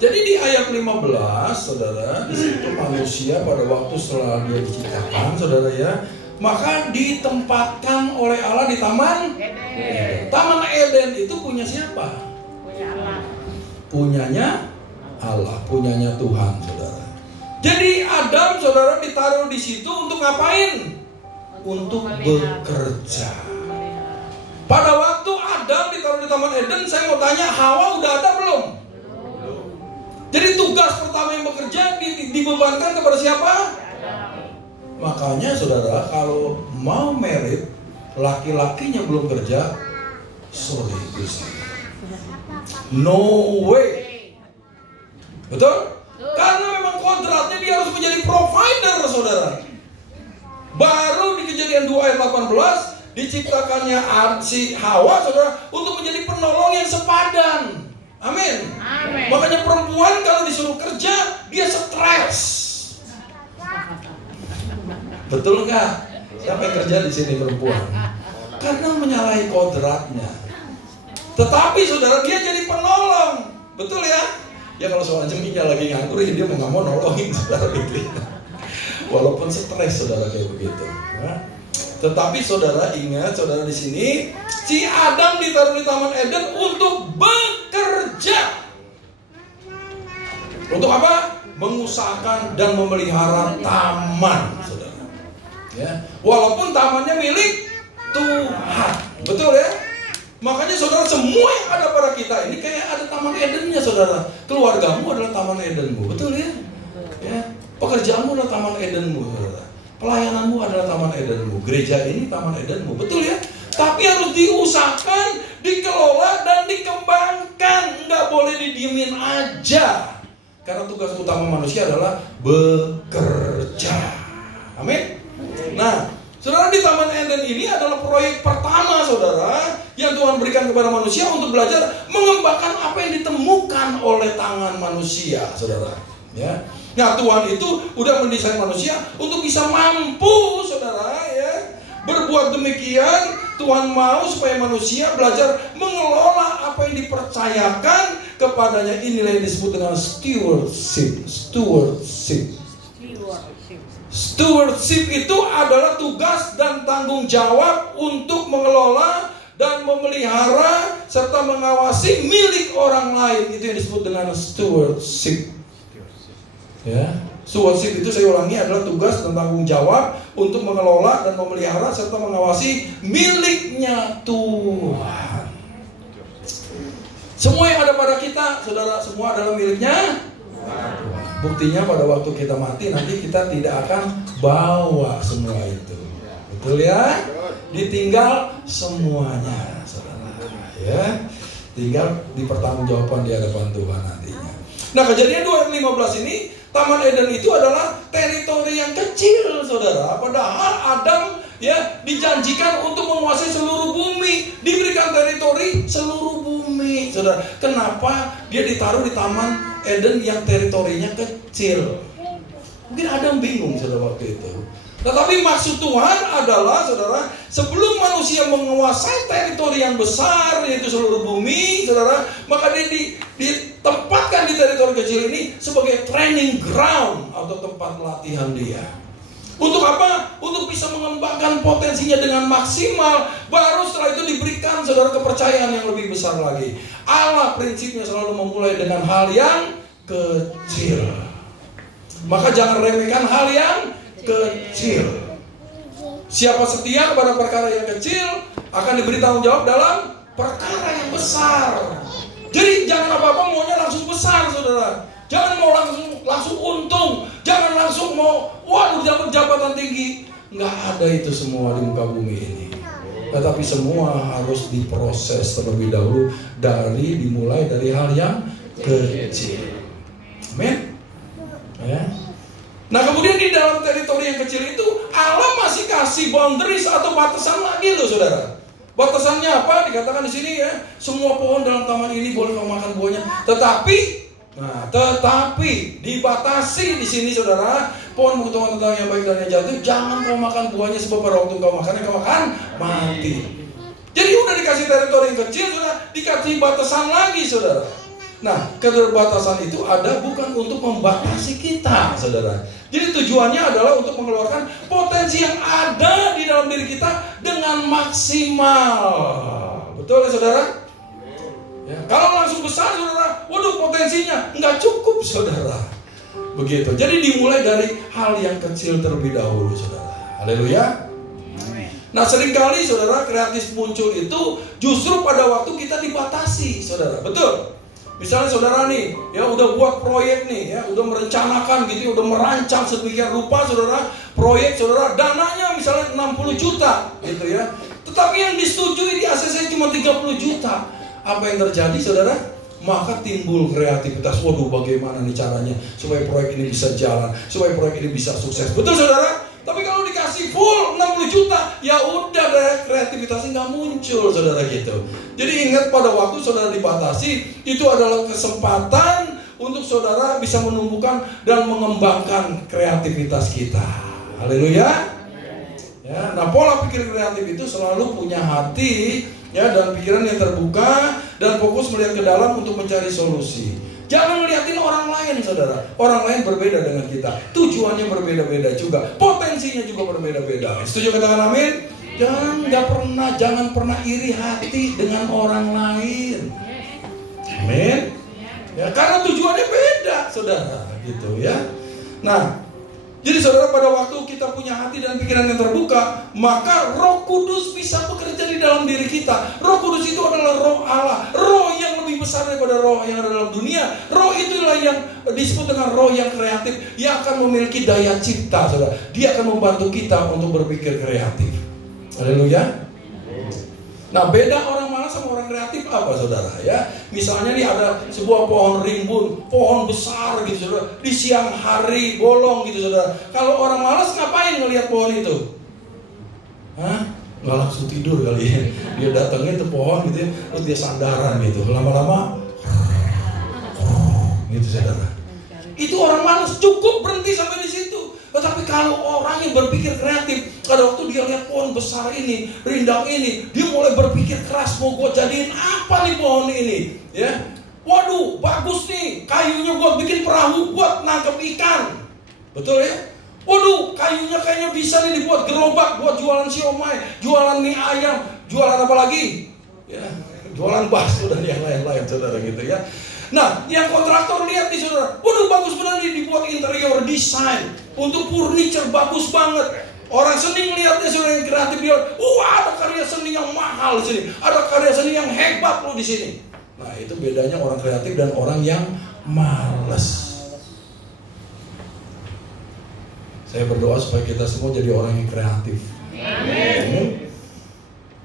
Jadi di ayat 15, saudara, di situ manusia pada waktu setelah dia diciptakan, saudara, ya, maka ditempatkan oleh Allah di Taman Eden. Taman Eden itu punya siapa? Punya Allah. Punyanya Allah, punyanya Tuhan, saudara. Jadi Adam, saudara, ditaruh di situ untuk ngapain? Untuk bekerja. Pada waktu Adam ditaruh di Taman Eden, saya mau tanya, Hawa udah ada belum? Jadi tugas pertama yang bekerja dibebankan kepada siapa? Makanya, saudara, kalau mau merit, laki-lakinya belum kerja, sorry, no way. Betul? Karena memang kodratnya dia harus menjadi provider, saudara. Baru di Kejadian 2 ayat 18 diciptakannya si Hawa, saudara, untuk menjadi penolong yang sepadan. Amin. Amin. Makanya perempuan kalau disuruh kerja, dia stres. Betul nggak? Siapa yang kerja di sini perempuan? Karena menyalahi kodratnya. Tetapi saudara, dia jadi penolong. Betul ya? Ya kalau soal jeminya lagi nganggur, dia mau nggak mau nolongin saudara gitu. Walaupun stres saudara kayak begitu. Nah, tetapi saudara ingat, saudara di sini, si Adam ditaruh di Taman Eden untuk bekerja. Untuk apa? Mengusahakan dan memelihara taman, saudara. Ya, walaupun tamannya milik Tuhan, betul ya? Makanya saudara, semua yang ada pada kita ini kayak ada Taman Edennya, saudara. Keluargamu adalah Taman Edenmu, betul ya? Ya, pekerjaanmu adalah Taman Edenmu, saudara. Pelayananmu adalah Taman Edenmu. Gereja ini Taman Edenmu, betul ya? Tapi harus diusahakan, dikelola dan dikembangkan. Nggak boleh didiemin aja. Karena tugas utama manusia adalah bekerja. Amin. Nah, saudara, di Taman Eden ini adalah proyek pertama, saudara, yang Tuhan berikan kepada manusia untuk belajar mengembangkan apa yang ditemukan oleh tangan manusia, saudara. Ya. Nah, Tuhan itu udah mendesain manusia untuk bisa mampu, saudara, ya, berbuat demikian. Tuhan mau supaya manusia belajar mengelola apa yang dipercayakan kepadanya. Inilah yang disebut dengan stewardship. Stewardship itu adalah tugas dan tanggung jawab untuk mengelola dan memelihara serta mengawasi milik orang lain. Itu yang disebut dengan stewardship. Ya, stewardship itu, saya ulangi, adalah tugas dan tanggung jawab untuk mengelola dan memelihara serta mengawasi miliknya Tuhan. Semua yang ada pada kita, saudara, semua adalah miliknya Tuhan. Buktinya pada waktu kita mati nanti kita tidak akan bawa semua itu. Betul ya? Ditinggal semuanya, saudara. Ya, tinggal dipertanggungjawabkan di hadapan Tuhan nantinya. Nah, Kejadian 2:15 ini, Taman Eden itu adalah teritori yang kecil, saudara. Padahal Adam, ya, dijanjikan untuk menguasai seluruh bumi, diberikan teritori seluruh bumi, saudara. Kenapa dia ditaruh di Taman Eden yang teritorinya kecil? Mungkin Adam bingung, saudara, waktu itu. Tetapi maksud Tuhan adalah, saudara, sebelum manusia menguasai teritori yang besar, yaitu seluruh bumi, saudara, maka dia ditempatkan di teritori kecil ini sebagai training ground atau tempat latihan dia. Untuk apa? Untuk bisa mengembangkan potensinya dengan maksimal. Baru setelah itu diberikan, saudara, kepercayaan yang lebih besar lagi. Allah prinsipnya selalu memulai dengan hal yang kecil. Maka jangan remehkan hal yang kecil. Siapa setia kepada perkara yang kecil akan diberi tanggung jawab dalam perkara yang besar. Jadi jangan apa-apa maunya langsung besar, saudara. Jangan mau langsung untung. Jangan langsung mau dapat jabatan tinggi. Nggak ada itu semua di muka bumi ini. Tetapi semua harus diproses terlebih dahulu, dimulai dari hal yang kecil. Amin. Ya. Nah, kemudian di dalam teritori yang kecil itu Allah masih kasih boundaries atau batasan lagi loh, saudara. Batasannya apa? Dikatakan di sini, ya, semua pohon dalam taman ini boleh kau makan buahnya. Tetapi dibatasi di sini, saudara. Pohon pengetahuan tentang yang baik dan yang jahat itu jangan kau makan buahnya, sebab pada waktu kau makannya kau akan mati. Jadi udah dikasih teritori yang kecil, saudara, dikasih batasan lagi, saudara. Nah, keterbatasan itu ada bukan untuk membatasi kita, saudara. Jadi tujuannya adalah untuk mengeluarkan potensi yang ada di dalam diri kita dengan maksimal. Betul ya, saudara? Ya, kalau langsung besar, saudara, potensinya nggak cukup, saudara. Begitu. Jadi dimulai dari hal yang kecil terlebih dahulu, saudara. Haleluya. Nah, seringkali, saudara, kreatif muncul itu justru pada waktu kita dibatasi, saudara. Betul? Misalnya saudara nih, ya udah buat proyek nih, ya udah merencanakan gitu, udah merancang sedemikian rupa, saudara, proyek, saudara, dananya misalnya 60 juta gitu ya. Tetapi yang disetujui di ACC cuma 30 juta. Apa yang terjadi, saudara? Maka timbul kreativitas. Waduh, bagaimana nih caranya supaya proyek ini bisa jalan, supaya proyek ini bisa sukses. Betul, saudara? Tapi kalau dikasih full 60 juta, ya udah deh, kreativitasnya nggak muncul, saudara, gitu. Jadi ingat, pada waktu saudara dibatasi, itu adalah kesempatan untuk saudara bisa menumbuhkan dan mengembangkan kreativitas kita. Haleluya. Ya, nah pola pikir kreatif itu selalu punya hati ya dan pikiran yang terbuka dan fokus melihat ke dalam untuk mencari solusi. Jangan ngeliatin orang lain, saudara. Orang lain berbeda dengan kita. Tujuannya berbeda-beda juga. Potensinya juga berbeda-beda. Setuju, katakan amin? Jangan pernah iri hati dengan orang lain. Amin. Ya, karena tujuannya beda, saudara. Gitu ya. Nah, jadi saudara, pada waktu kita punya hati dan pikiran yang terbuka, maka Roh Kudus bisa bekerja di dalam diri kita. Roh Kudus itu adalah Roh Allah, Roh yang lebih besar daripada roh yang ada dalam dunia. Roh itulah yang disebut dengan roh yang kreatif, yang akan memiliki daya cipta, saudara. Dia akan membantu kita untuk berpikir kreatif. Haleluya. Nah, beda orang malas sama orang kreatif apa, saudara? Ya, misalnya nih ada sebuah pohon rimbun, pohon besar gitu, saudara. Di siang hari bolong gitu, saudara. Kalau orang malas ngapain ngelihat pohon itu? Hah? Nggak langsung tidur kali ya. Dia datangnya ke pohon gitu, terus dia sandaran gitu. Lama-lama, gitu, saudara. Itu orang malas, cukup berhenti sampai di situ. Tetapi kalau orang yang berpikir kreatif, pada waktu dia lihat pohon besar ini, rindang ini, dia mulai berpikir keras, mau gue jadiin apa nih pohon ini? Ya, waduh, bagus nih, kayunya buat bikin perahu, buat nangkep ikan, betul ya? Waduh, kayunya kayaknya bisa nih dibuat gerobak, buat jualan siomay, jualan mie ayam, jualan apa lagi? Ya, jualan bakso dan yang lain-lain, saudara, gitu ya. Nah, yang kontraktor lihat nih, saudara, waduh, bagus benar nih, dibuat interior design untuk furniture, bagus banget. Orang seni melihatnya, saudara, yang kreatif, dia, wah, ada karya seni yang mahal di sini, ada karya seni yang hebat loh di sini. Nah, itu bedanya orang kreatif dan orang yang malas. Saya berdoa supaya kita semua jadi orang yang kreatif. Amin.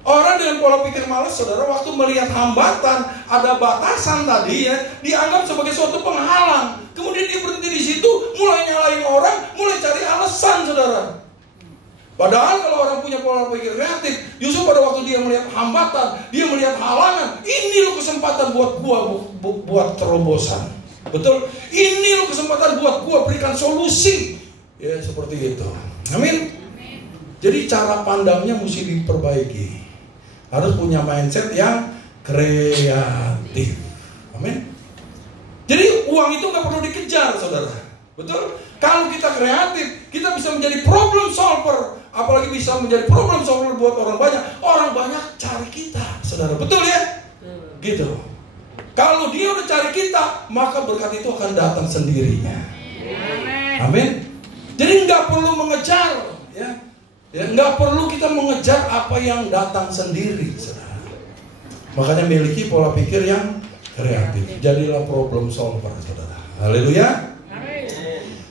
Orang dengan pola pikir malas, saudara, waktu melihat hambatan, ada batasan tadi ya, dianggap sebagai suatu penghalang. Kemudian dia berhenti di situ, mulai nyalain orang, mulai cari alasan, saudara. Padahal kalau orang punya pola pikir kreatif, justru pada waktu dia melihat hambatan, dia melihat halangan, ini loh kesempatan buat gua buat terobosan. Betul? Ini loh kesempatan buat gua berikan solusi. Ya, seperti itu. Amin. Jadi cara pandangnya mesti diperbaiki. Harus punya mindset yang kreatif. Amin. Jadi uang itu gak perlu dikejar, saudara. Betul? Kalau kita kreatif, kita bisa menjadi problem solver. Apalagi bisa menjadi problem solver buat orang banyak. Orang banyak cari kita, saudara. Betul ya? Gitu. Kalau dia udah cari kita, maka berkat itu akan datang sendirinya. Amin. Jadi gak perlu mengejar, ya. Ya, nggak perlu kita mengejar apa yang datang sendiri, saudara. Makanya miliki pola pikir yang kreatif. Jadilah problem solver, saudara. Haleluya.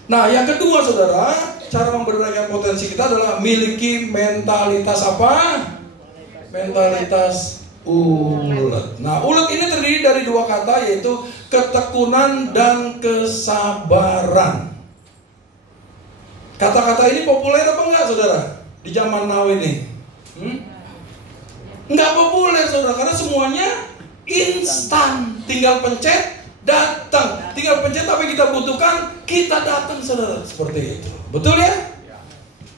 Nah, yang kedua, saudara, cara memberdayakan potensi kita adalah miliki mentalitas apa? Mentalitas ulet. Nah, ulet ini terdiri dari dua kata, yaitu ketekunan dan kesabaran. Kata-kata ini populer apa enggak, saudara? Di zaman now ini nggak populer, saudara, karena semuanya instan, tinggal pencet datang, tinggal pencet apa yang kita butuhkan, kita datang, saudara, seperti itu, betul ya?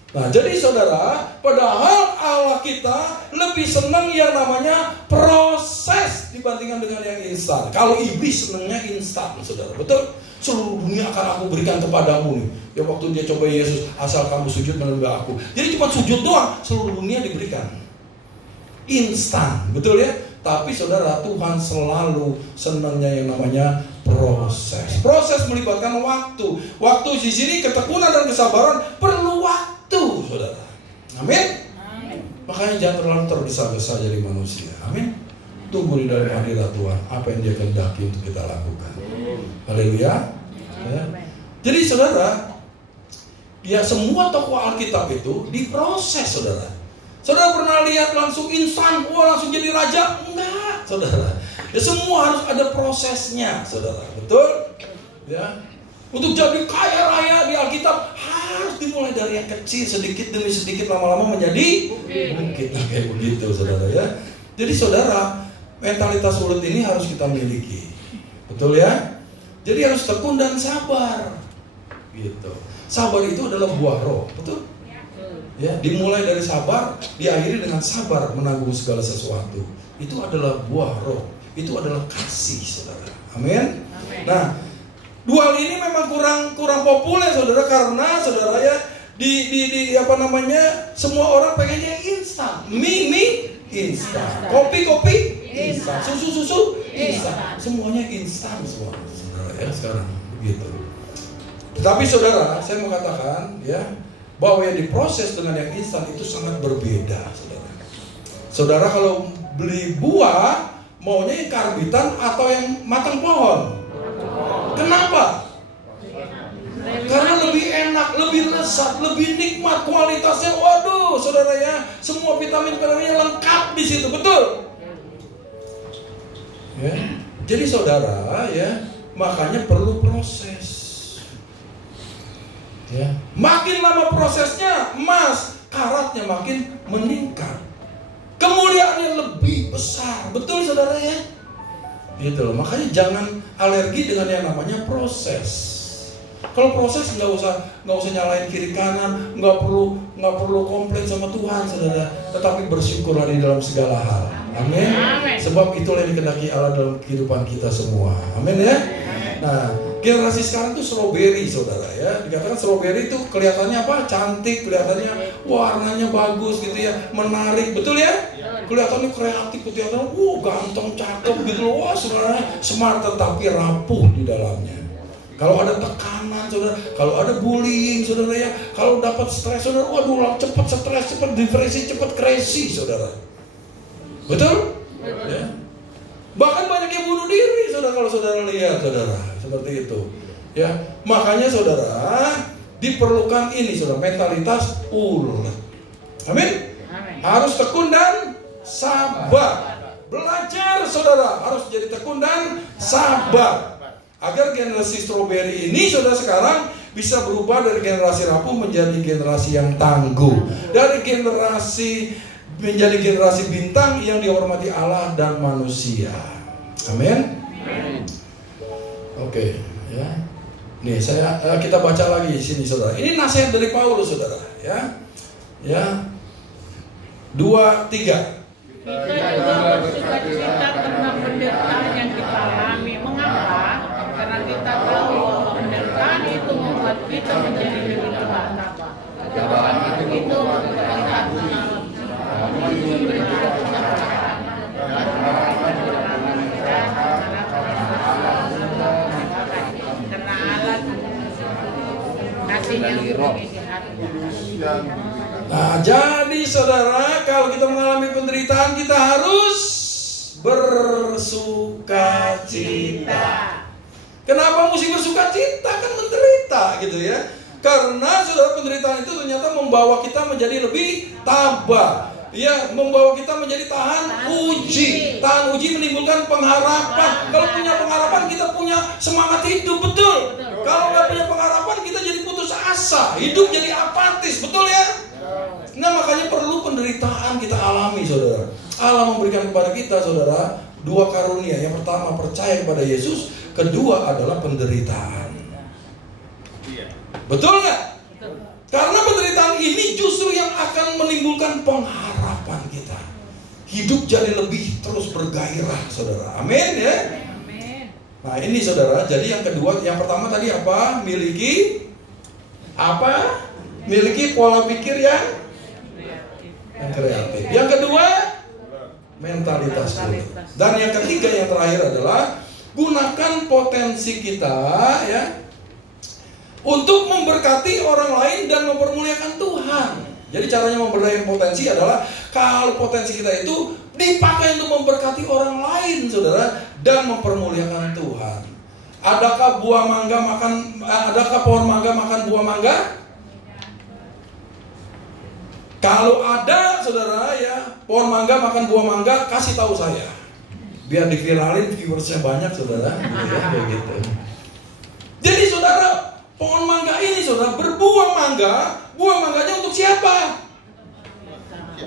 Nah, jadi saudara, padahal Allah kita lebih senang yang namanya proses dibandingkan dengan yang instan. Kalau iblis senangnya instan, saudara, betul? Seluruh dunia akan aku berikan kepadamu nih. Ya, waktu dia coba Yesus, asal kamu sujud menyembah aku. Jadi cuma sujud doang, seluruh dunia diberikan. Instan, betul ya? Tapi saudara, Tuhan selalu senangnya yang namanya proses. Proses melibatkan waktu. Waktu di sini ketekunan dan kesabaran perlu waktu, saudara. Amin. Makanya jangan terlalu tergesa-gesa jadi manusia. Amin. Tunggu di dalam hadirat Tuhan, apa yang Dia kehendaki untuk kita lakukan. Haleluya. Ya. Jadi saudara, ya semua tokoh Alkitab itu diproses, saudara. Saudara pernah lihat langsung instan, wah langsung jadi raja? Enggak, saudara. Ya semua harus ada prosesnya, saudara. Betul? Ya. Untuk jadi kaya raya di Alkitab harus dimulai dari yang kecil, sedikit demi sedikit, lama-lama menjadi bukit. Nah, kayak begitu, saudara ya. Jadi saudara, mentalitas ulet ini harus kita miliki. Betul ya? Jadi harus tekun dan sabar. Gitu. Sabar itu adalah buah roh, betul? Ya, dimulai dari sabar, diakhiri dengan sabar menanggung segala sesuatu. Itu adalah buah roh. Itu adalah kasih, saudara. Amin. Nah, dua hal ini memang kurang populer, saudara, karena saudara ya di apa namanya, semua orang pengennya instan. Mie instan, kopi instan, susu instan, semuanya instan semua, saudara ya sekarang begitu. Tetapi saudara, saya mau katakan ya bahwa yang diproses dengan yang instan itu sangat berbeda, saudara. Saudara kalau beli buah maunya yang karbitan atau yang matang pohon? Kenapa? Karena lebih enak, lebih lezat, lebih nikmat, kualitasnya. Waduh, saudara ya, semua vitamin-vitaminnya lengkap di situ, betul? Ya. Jadi saudara ya, makanya perlu proses. Ya. Makin lama prosesnya, emas karatnya makin meningkat, kemuliaannya lebih besar, betul saudara ya? Gitu loh. Makanya jangan alergi dengan yang namanya proses. Kalau proses nggak usah nyalain kiri kanan, nggak perlu komplain sama Tuhan, saudara. Tetapi bersyukurlah di dalam segala hal. Amin. Sebab itulah yang dikehendaki Allah dalam kehidupan kita semua. Amin ya. Nah, generasi sekarang tuh strawberry, saudara ya. Dikatakan strawberry itu kelihatannya apa? Cantik, kelihatannya warnanya bagus gitu ya, menarik, betul ya? Kelihatannya kreatif, kelihatannya ganteng, cakep gitu loh. Wah, saudara, smart tetapi rapuh di dalamnya. Kalau ada tekanan, saudara, kalau ada bullying, saudara ya, kalau dapat stres, saudara, waduh, cepat stres, cepat depresi, cepat crazy, saudara. Betul? Ya. Bahkan banyak yang bunuh diri, saudara, kalau saudara lihat, saudara, seperti itu. Ya, makanya saudara diperlukan ini, saudara, mentalitas ulet. Amin. Harus tekun dan sabar. Belajar, saudara, harus jadi tekun dan sabar. Agar generasi strawberry ini, saudara, sekarang bisa berubah dari generasi rapuh menjadi generasi yang tangguh. Dari generasi menjadi generasi bintang yang dihormati Allah dan manusia. Amin. Oke, ya. Nih, kita baca lagi di sini, saudara. Ini nasihat dari Paulus, saudara, ya. Ya. 2, 3. Kita juga bersuka-cita karena penderitaan yang kita alami. Mengapa? Karena kita tahu bahwa penderitaan itu membuat kita menjadi lebih tabah. Itu kita karena Allah kasihnya di hati. Nah, jadi saudara, kalau kita mengalami penderitaan, kita harus bersuka cita. Kenapa mesti bersuka cita? Kan menderita gitu ya. Karena saudara, penderitaan itu ternyata membawa kita menjadi lebih tabah. Ya, membawa kita menjadi tahan uji. Tahan uji menimbulkan pengharapan. Kalau punya pengharapan, kita punya semangat hidup, betul. Kalau nggak punya pengharapan, kita jadi putus asa. Hidup jadi apatis, betul ya? Nah, makanya perlu penderitaan kita alami, saudara. Allah memberikan kepada kita, saudara, 2 karunia. Yang pertama, percaya kepada Yesus. Kedua adalah penderitaan. Betul nggak? Karena penderitaan ini justru yang akan menimbulkan pengharapan kita. Hidup jadi lebih terus bergairah, saudara. Amin ya. Nah, ini saudara. Jadi yang kedua, yang pertama tadi apa? Miliki apa? Miliki pola pikir yang kreatif. Yang kedua, mentalitas kuat. Dan yang ketiga, yang terakhir adalah gunakan potensi kita ya untuk memberkati orang lain dan mempermuliakan Tuhan. Jadi caranya memberdayakan potensi adalah kalau potensi kita itu dipakai untuk memberkati orang lain, saudara, dan mempermuliakan Tuhan. Adakah adakah pohon mangga makan buah mangga? Kalau ada, saudara ya, pohon mangga makan buah mangga, kasih tahu saya. Biar diviralin, viewersnya banyak, saudara. Ya, kayak gitu. Jadi saudara, pohon mangga ini, saudara, berbuah mangga. Buah mangganya untuk siapa?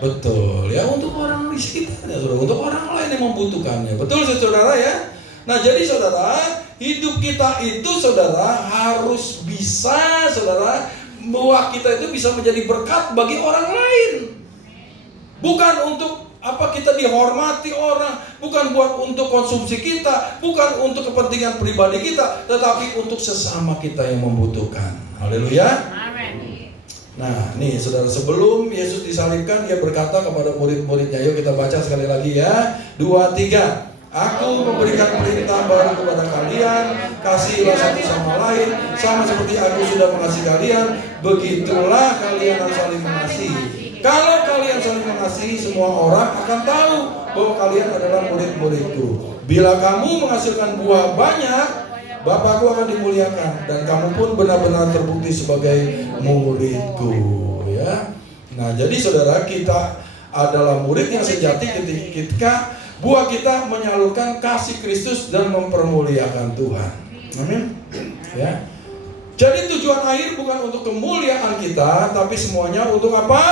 Betul, ya, untuk orang di sekitarnya, saudara. Untuk orang lain yang membutuhkannya. Betul, saudara ya. Nah, jadi saudara, hidup kita itu, saudara, harus bisa, saudara, buah kita itu bisa menjadi berkat bagi orang lain. Bukan untuk kita dihormati orang, bukan buat untuk konsumsi kita, bukan untuk kepentingan pribadi kita, tetapi untuk sesama kita yang membutuhkan. Haleluya. Amin. Nah, nih saudara, sebelum Yesus disalibkan, dia berkata kepada murid-muridnya, yuk kita baca sekali lagi ya. 2, 3. Aku memberikan perintah baru kepada kalian, kasihilah satu sama lain, sama seperti aku sudah mengasihi kalian, begitulah kalian harus saling mengasihi. Kalau kalian saling mengasihi, semua orang akan tahu bahwa kalian adalah murid-muridku. Bila kamu menghasilkan buah banyak, Bapakku akan dimuliakan, dan kamu pun benar-benar terbukti sebagai muridku. Ya. Nah, jadi saudara, kita adalah murid yang sejati ketika buah kita menyalurkan kasih Kristus dan mempermuliakan Tuhan. Amin. Ya. Jadi tujuan akhir bukan untuk kemuliaan kita, tapi semuanya untuk apa?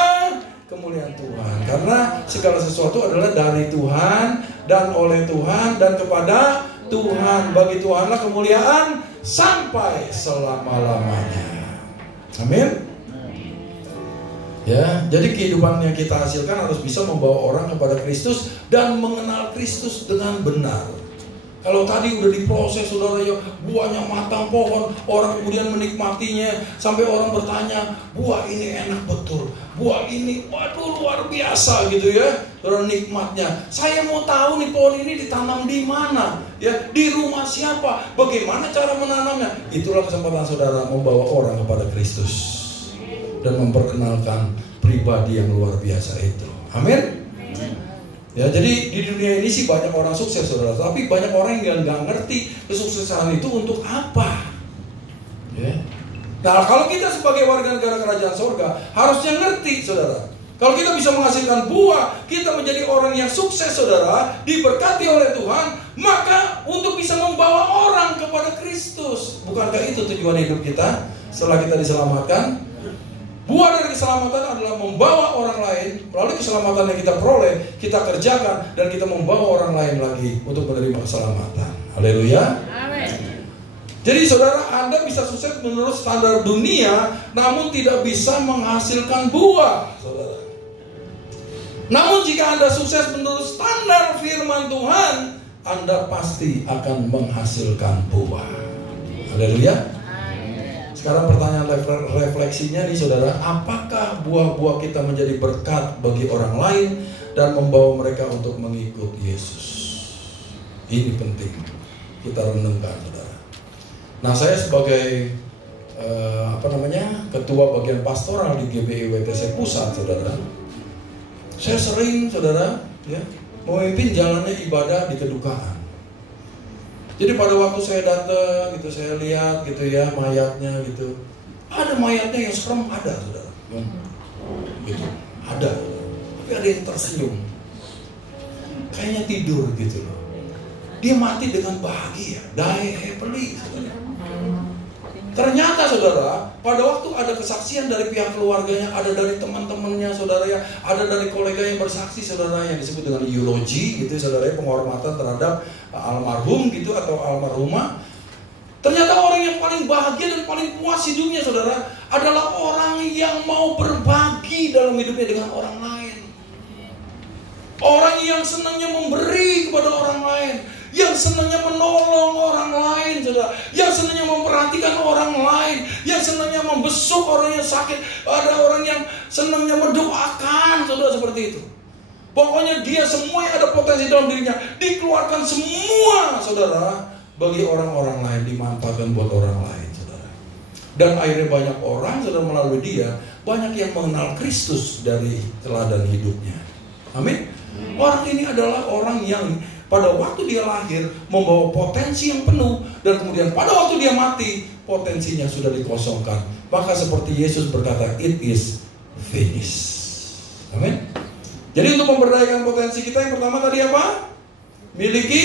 Kemuliaan Tuhan. Karena segala sesuatu adalah dari Tuhan dan oleh Tuhan dan kepada Tuhan. Bagi Tuhanlah kemuliaan sampai selama-lamanya. Amin. Ya, jadi kehidupan yang kita hasilkan harus bisa membawa orang kepada Kristus dan mengenal Kristus dengan benar. Kalau tadi udah diproses, saudara, ya, buahnya matang pohon, orang kemudian menikmatinya, sampai orang bertanya, buah ini enak betul, buah ini, waduh, luar biasa gitu ya, saudara, nikmatnya. Saya mau tahu nih pohon ini ditanam di mana, ya, di rumah siapa, bagaimana cara menanamnya. Itulah kesempatan saudara membawa orang kepada Kristus dan memperkenalkan pribadi yang luar biasa itu. Amin. Ya, jadi di dunia ini sih banyak orang sukses, saudara, tapi banyak orang yang nggak ngerti kesuksesan itu untuk apa. Ya. Nah, kalau kita sebagai warga negara kerajaan sorga harusnya ngerti, saudara. Kalau kita bisa menghasilkan buah, kita menjadi orang yang sukses, saudara, diberkati oleh Tuhan, maka untuk bisa membawa orang kepada Kristus. Bukankah itu tujuan hidup kita setelah kita diselamatkan? Buah dari keselamatan adalah membawa orang lain melalui keselamatan yang kita peroleh, kita kerjakan, dan kita membawa orang lain lagi untuk menerima keselamatan. Haleluya. Amin. Jadi saudara, Anda bisa sukses menurut standar dunia, namun tidak bisa menghasilkan buah, saudara. Namun jika Anda sukses menurut standar firman Tuhan, Anda pasti akan menghasilkan buah. Haleluya. Sekarang pertanyaan refleksinya nih, saudara, apakah buah-buah kita menjadi berkat bagi orang lain dan membawa mereka untuk mengikut Yesus? Ini penting kita renungkan, saudara. Nah, saya sebagai ketua bagian pastoral di GBI WTC Pusat, saudara, saya sering, saudara, ya, memimpin jalannya ibadah di kedukaan. Jadi pada waktu saya datang gitu, saya lihat gitu ya mayatnya gitu. Ada mayatnya yang serem, ada, saudara. Gitu. Ada. Tapi ada yang tersenyum. Kayaknya tidur gitu loh. Dia mati dengan bahagia, die happily, saudara. Ternyata, saudara, pada waktu ada kesaksian dari pihak keluarganya, ada dari teman-temannya, saudara, ya, ada dari kolega yang bersaksi, saudara, yang disebut dengan eulogi gitu, saudara, penghormatan terhadap almarhum gitu atau almarhumah. Ternyata orang yang paling bahagia dan paling puas hidupnya, saudara, adalah orang yang mau berbagi dalam hidupnya dengan orang lain. Orang yang senangnya memberi kepada orang lain, yang senangnya menolong orang lain, saudara, yang senangnya memperhatikan orang lain, yang senangnya membesuk orang yang sakit, ada orang yang senangnya mendoakan, saudara, seperti itu. Pokoknya dia semua yang ada potensi dalam dirinya dikeluarkan semua, saudara, bagi orang-orang lain, dimanfaatkan buat orang lain, saudara. Dan akhirnya banyak orang, saudara, melalui dia banyak yang mengenal Kristus dari teladan hidupnya. Amin. Orang ini adalah orang yang pada waktu dia lahir membawa potensi yang penuh, dan kemudian pada waktu dia mati potensinya sudah dikosongkan. Maka seperti Yesus berkata, it is finished. Amin. Jadi untuk memberdayakan potensi kita, yang pertama tadi apa? Miliki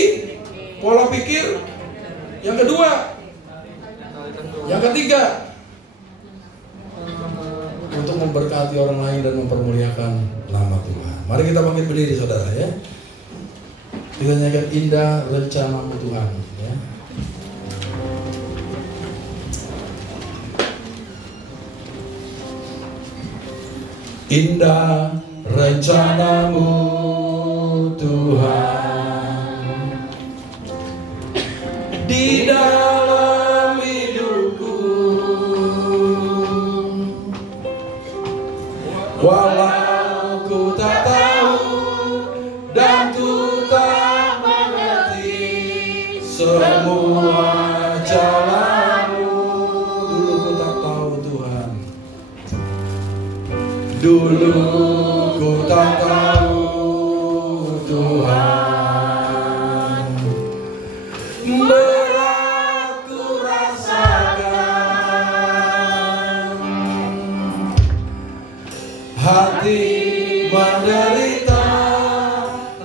pola pikir. Yang kedua, yang ketiga, untuk memberkati orang lain dan mempermuliakan nama Tuhan. Mari kita bangkit berdiri, saudara, ya. Kita nyanyikan indah rencana Tuhan, ya. Indah rencana-Mu Tuhan di dalam hidupku, walau ku tak tahu dan ku tak mengerti semua jalan-Mu. Dulu ku tak tahu Tuhan, dulu ku tak tahu Tuhan, berat ku rasakan, hati menderita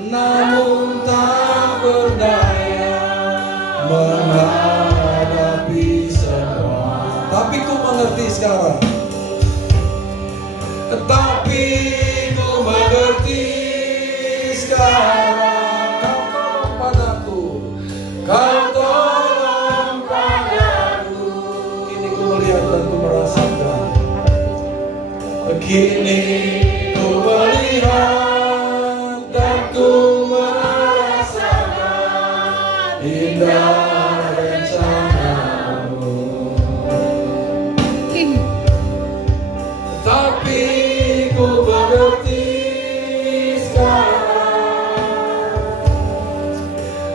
namun tak berdaya menghadapi semua. Tapi ku mengerti sekarang, tapi ku mengerti sekarang. Kau tolong padaku, Kau tolong padaku. Kini ku melihat dan ku merasakan, kini ku melihat dan ku merasakan indah rencana-Mu. Tapi ku mengerti sekarang,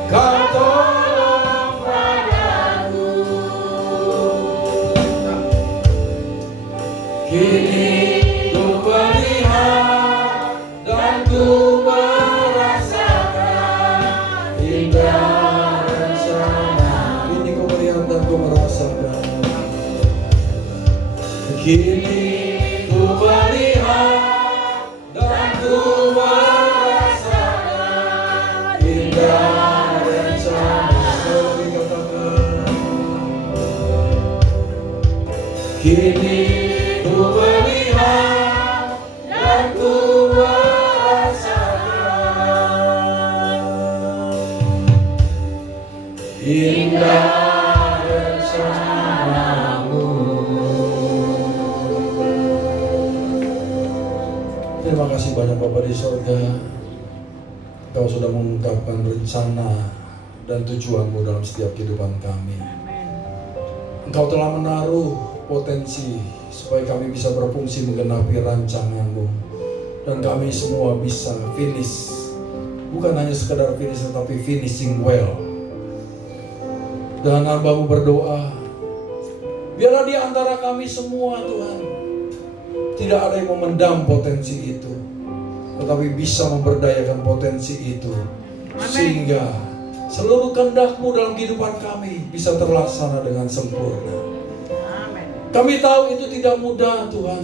Kau tolong padaku. Kini ku melihat dan ku merasakan indah rencana. Kini ku melihat dan ku merasakan. Kini ku melihat dan ku merasakan indah rencana. Kami katakan, kini ku melihat dan ku merasakan indah rencana-Mu. Terima kasih banyak Bapa di sorga, Kau sudah mengungkapkan rencana dan tujuan-Mu dalam setiap kehidupan kami. Engkau telah menaruh potensi supaya kami bisa berfungsi menggenapi rancangan-Mu, dan kami semua bisa finish, bukan hanya sekedar finish tetapi finishing well. Dan hamba-Mu berdoa, biarlah di antara kami semua Tuhan, tidak ada yang memendam potensi itu, tetapi bisa memberdayakan potensi itu. Sehingga seluruh kehendak-Mu dalam kehidupan kami bisa terlaksana dengan sempurna. Kami tahu itu tidak mudah Tuhan,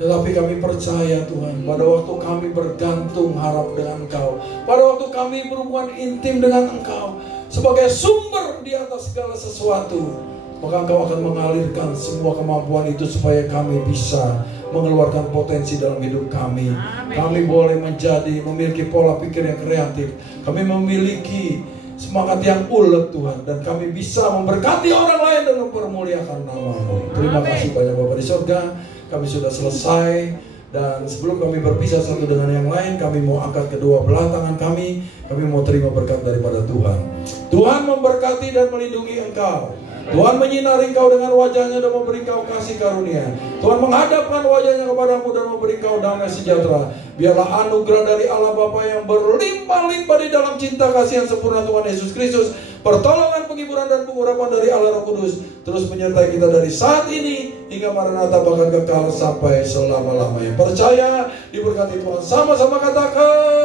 tetapi kami percaya Tuhan, pada waktu kami bergantung harap dengan Engkau, pada waktu kami berhubungan intim dengan Engkau sebagai sumber di atas segala sesuatu, maka Engkau akan mengalirkan semua kemampuan itu supaya kami bisa mengeluarkan potensi dalam hidup kami. Kami boleh memiliki pola pikir yang kreatif, kami memiliki semangat yang ulet Tuhan, dan kami bisa memberkati orang lain dan mempermuliakan nama-Mu. Terima kasih banyak Bapa di surga. Kami sudah selesai, dan sebelum kami berpisah satu dengan yang lain, kami mau angkat kedua belah tangan kami mau terima berkat daripada Tuhan. Tuhan memberkati dan melindungi engkau. Tuhan menyinari engkau dengan wajahnya dan memberi engkau kasih karunia. Tuhan menghadapkan wajahnya kepadamu dan memberi engkau damai sejahtera. Biarlah anugerah dari Allah Bapa yang berlimpah-limpah di dalam cinta kasih yang sempurna Tuhan Yesus Kristus, pertolongan, penghiburan dan pengurapan dari Allah Roh Kudus terus menyertai kita dari saat ini hingga Maranatha bahkan kekal sampai selama-lamanya. Percaya, diberkati Tuhan. Sama-sama katakan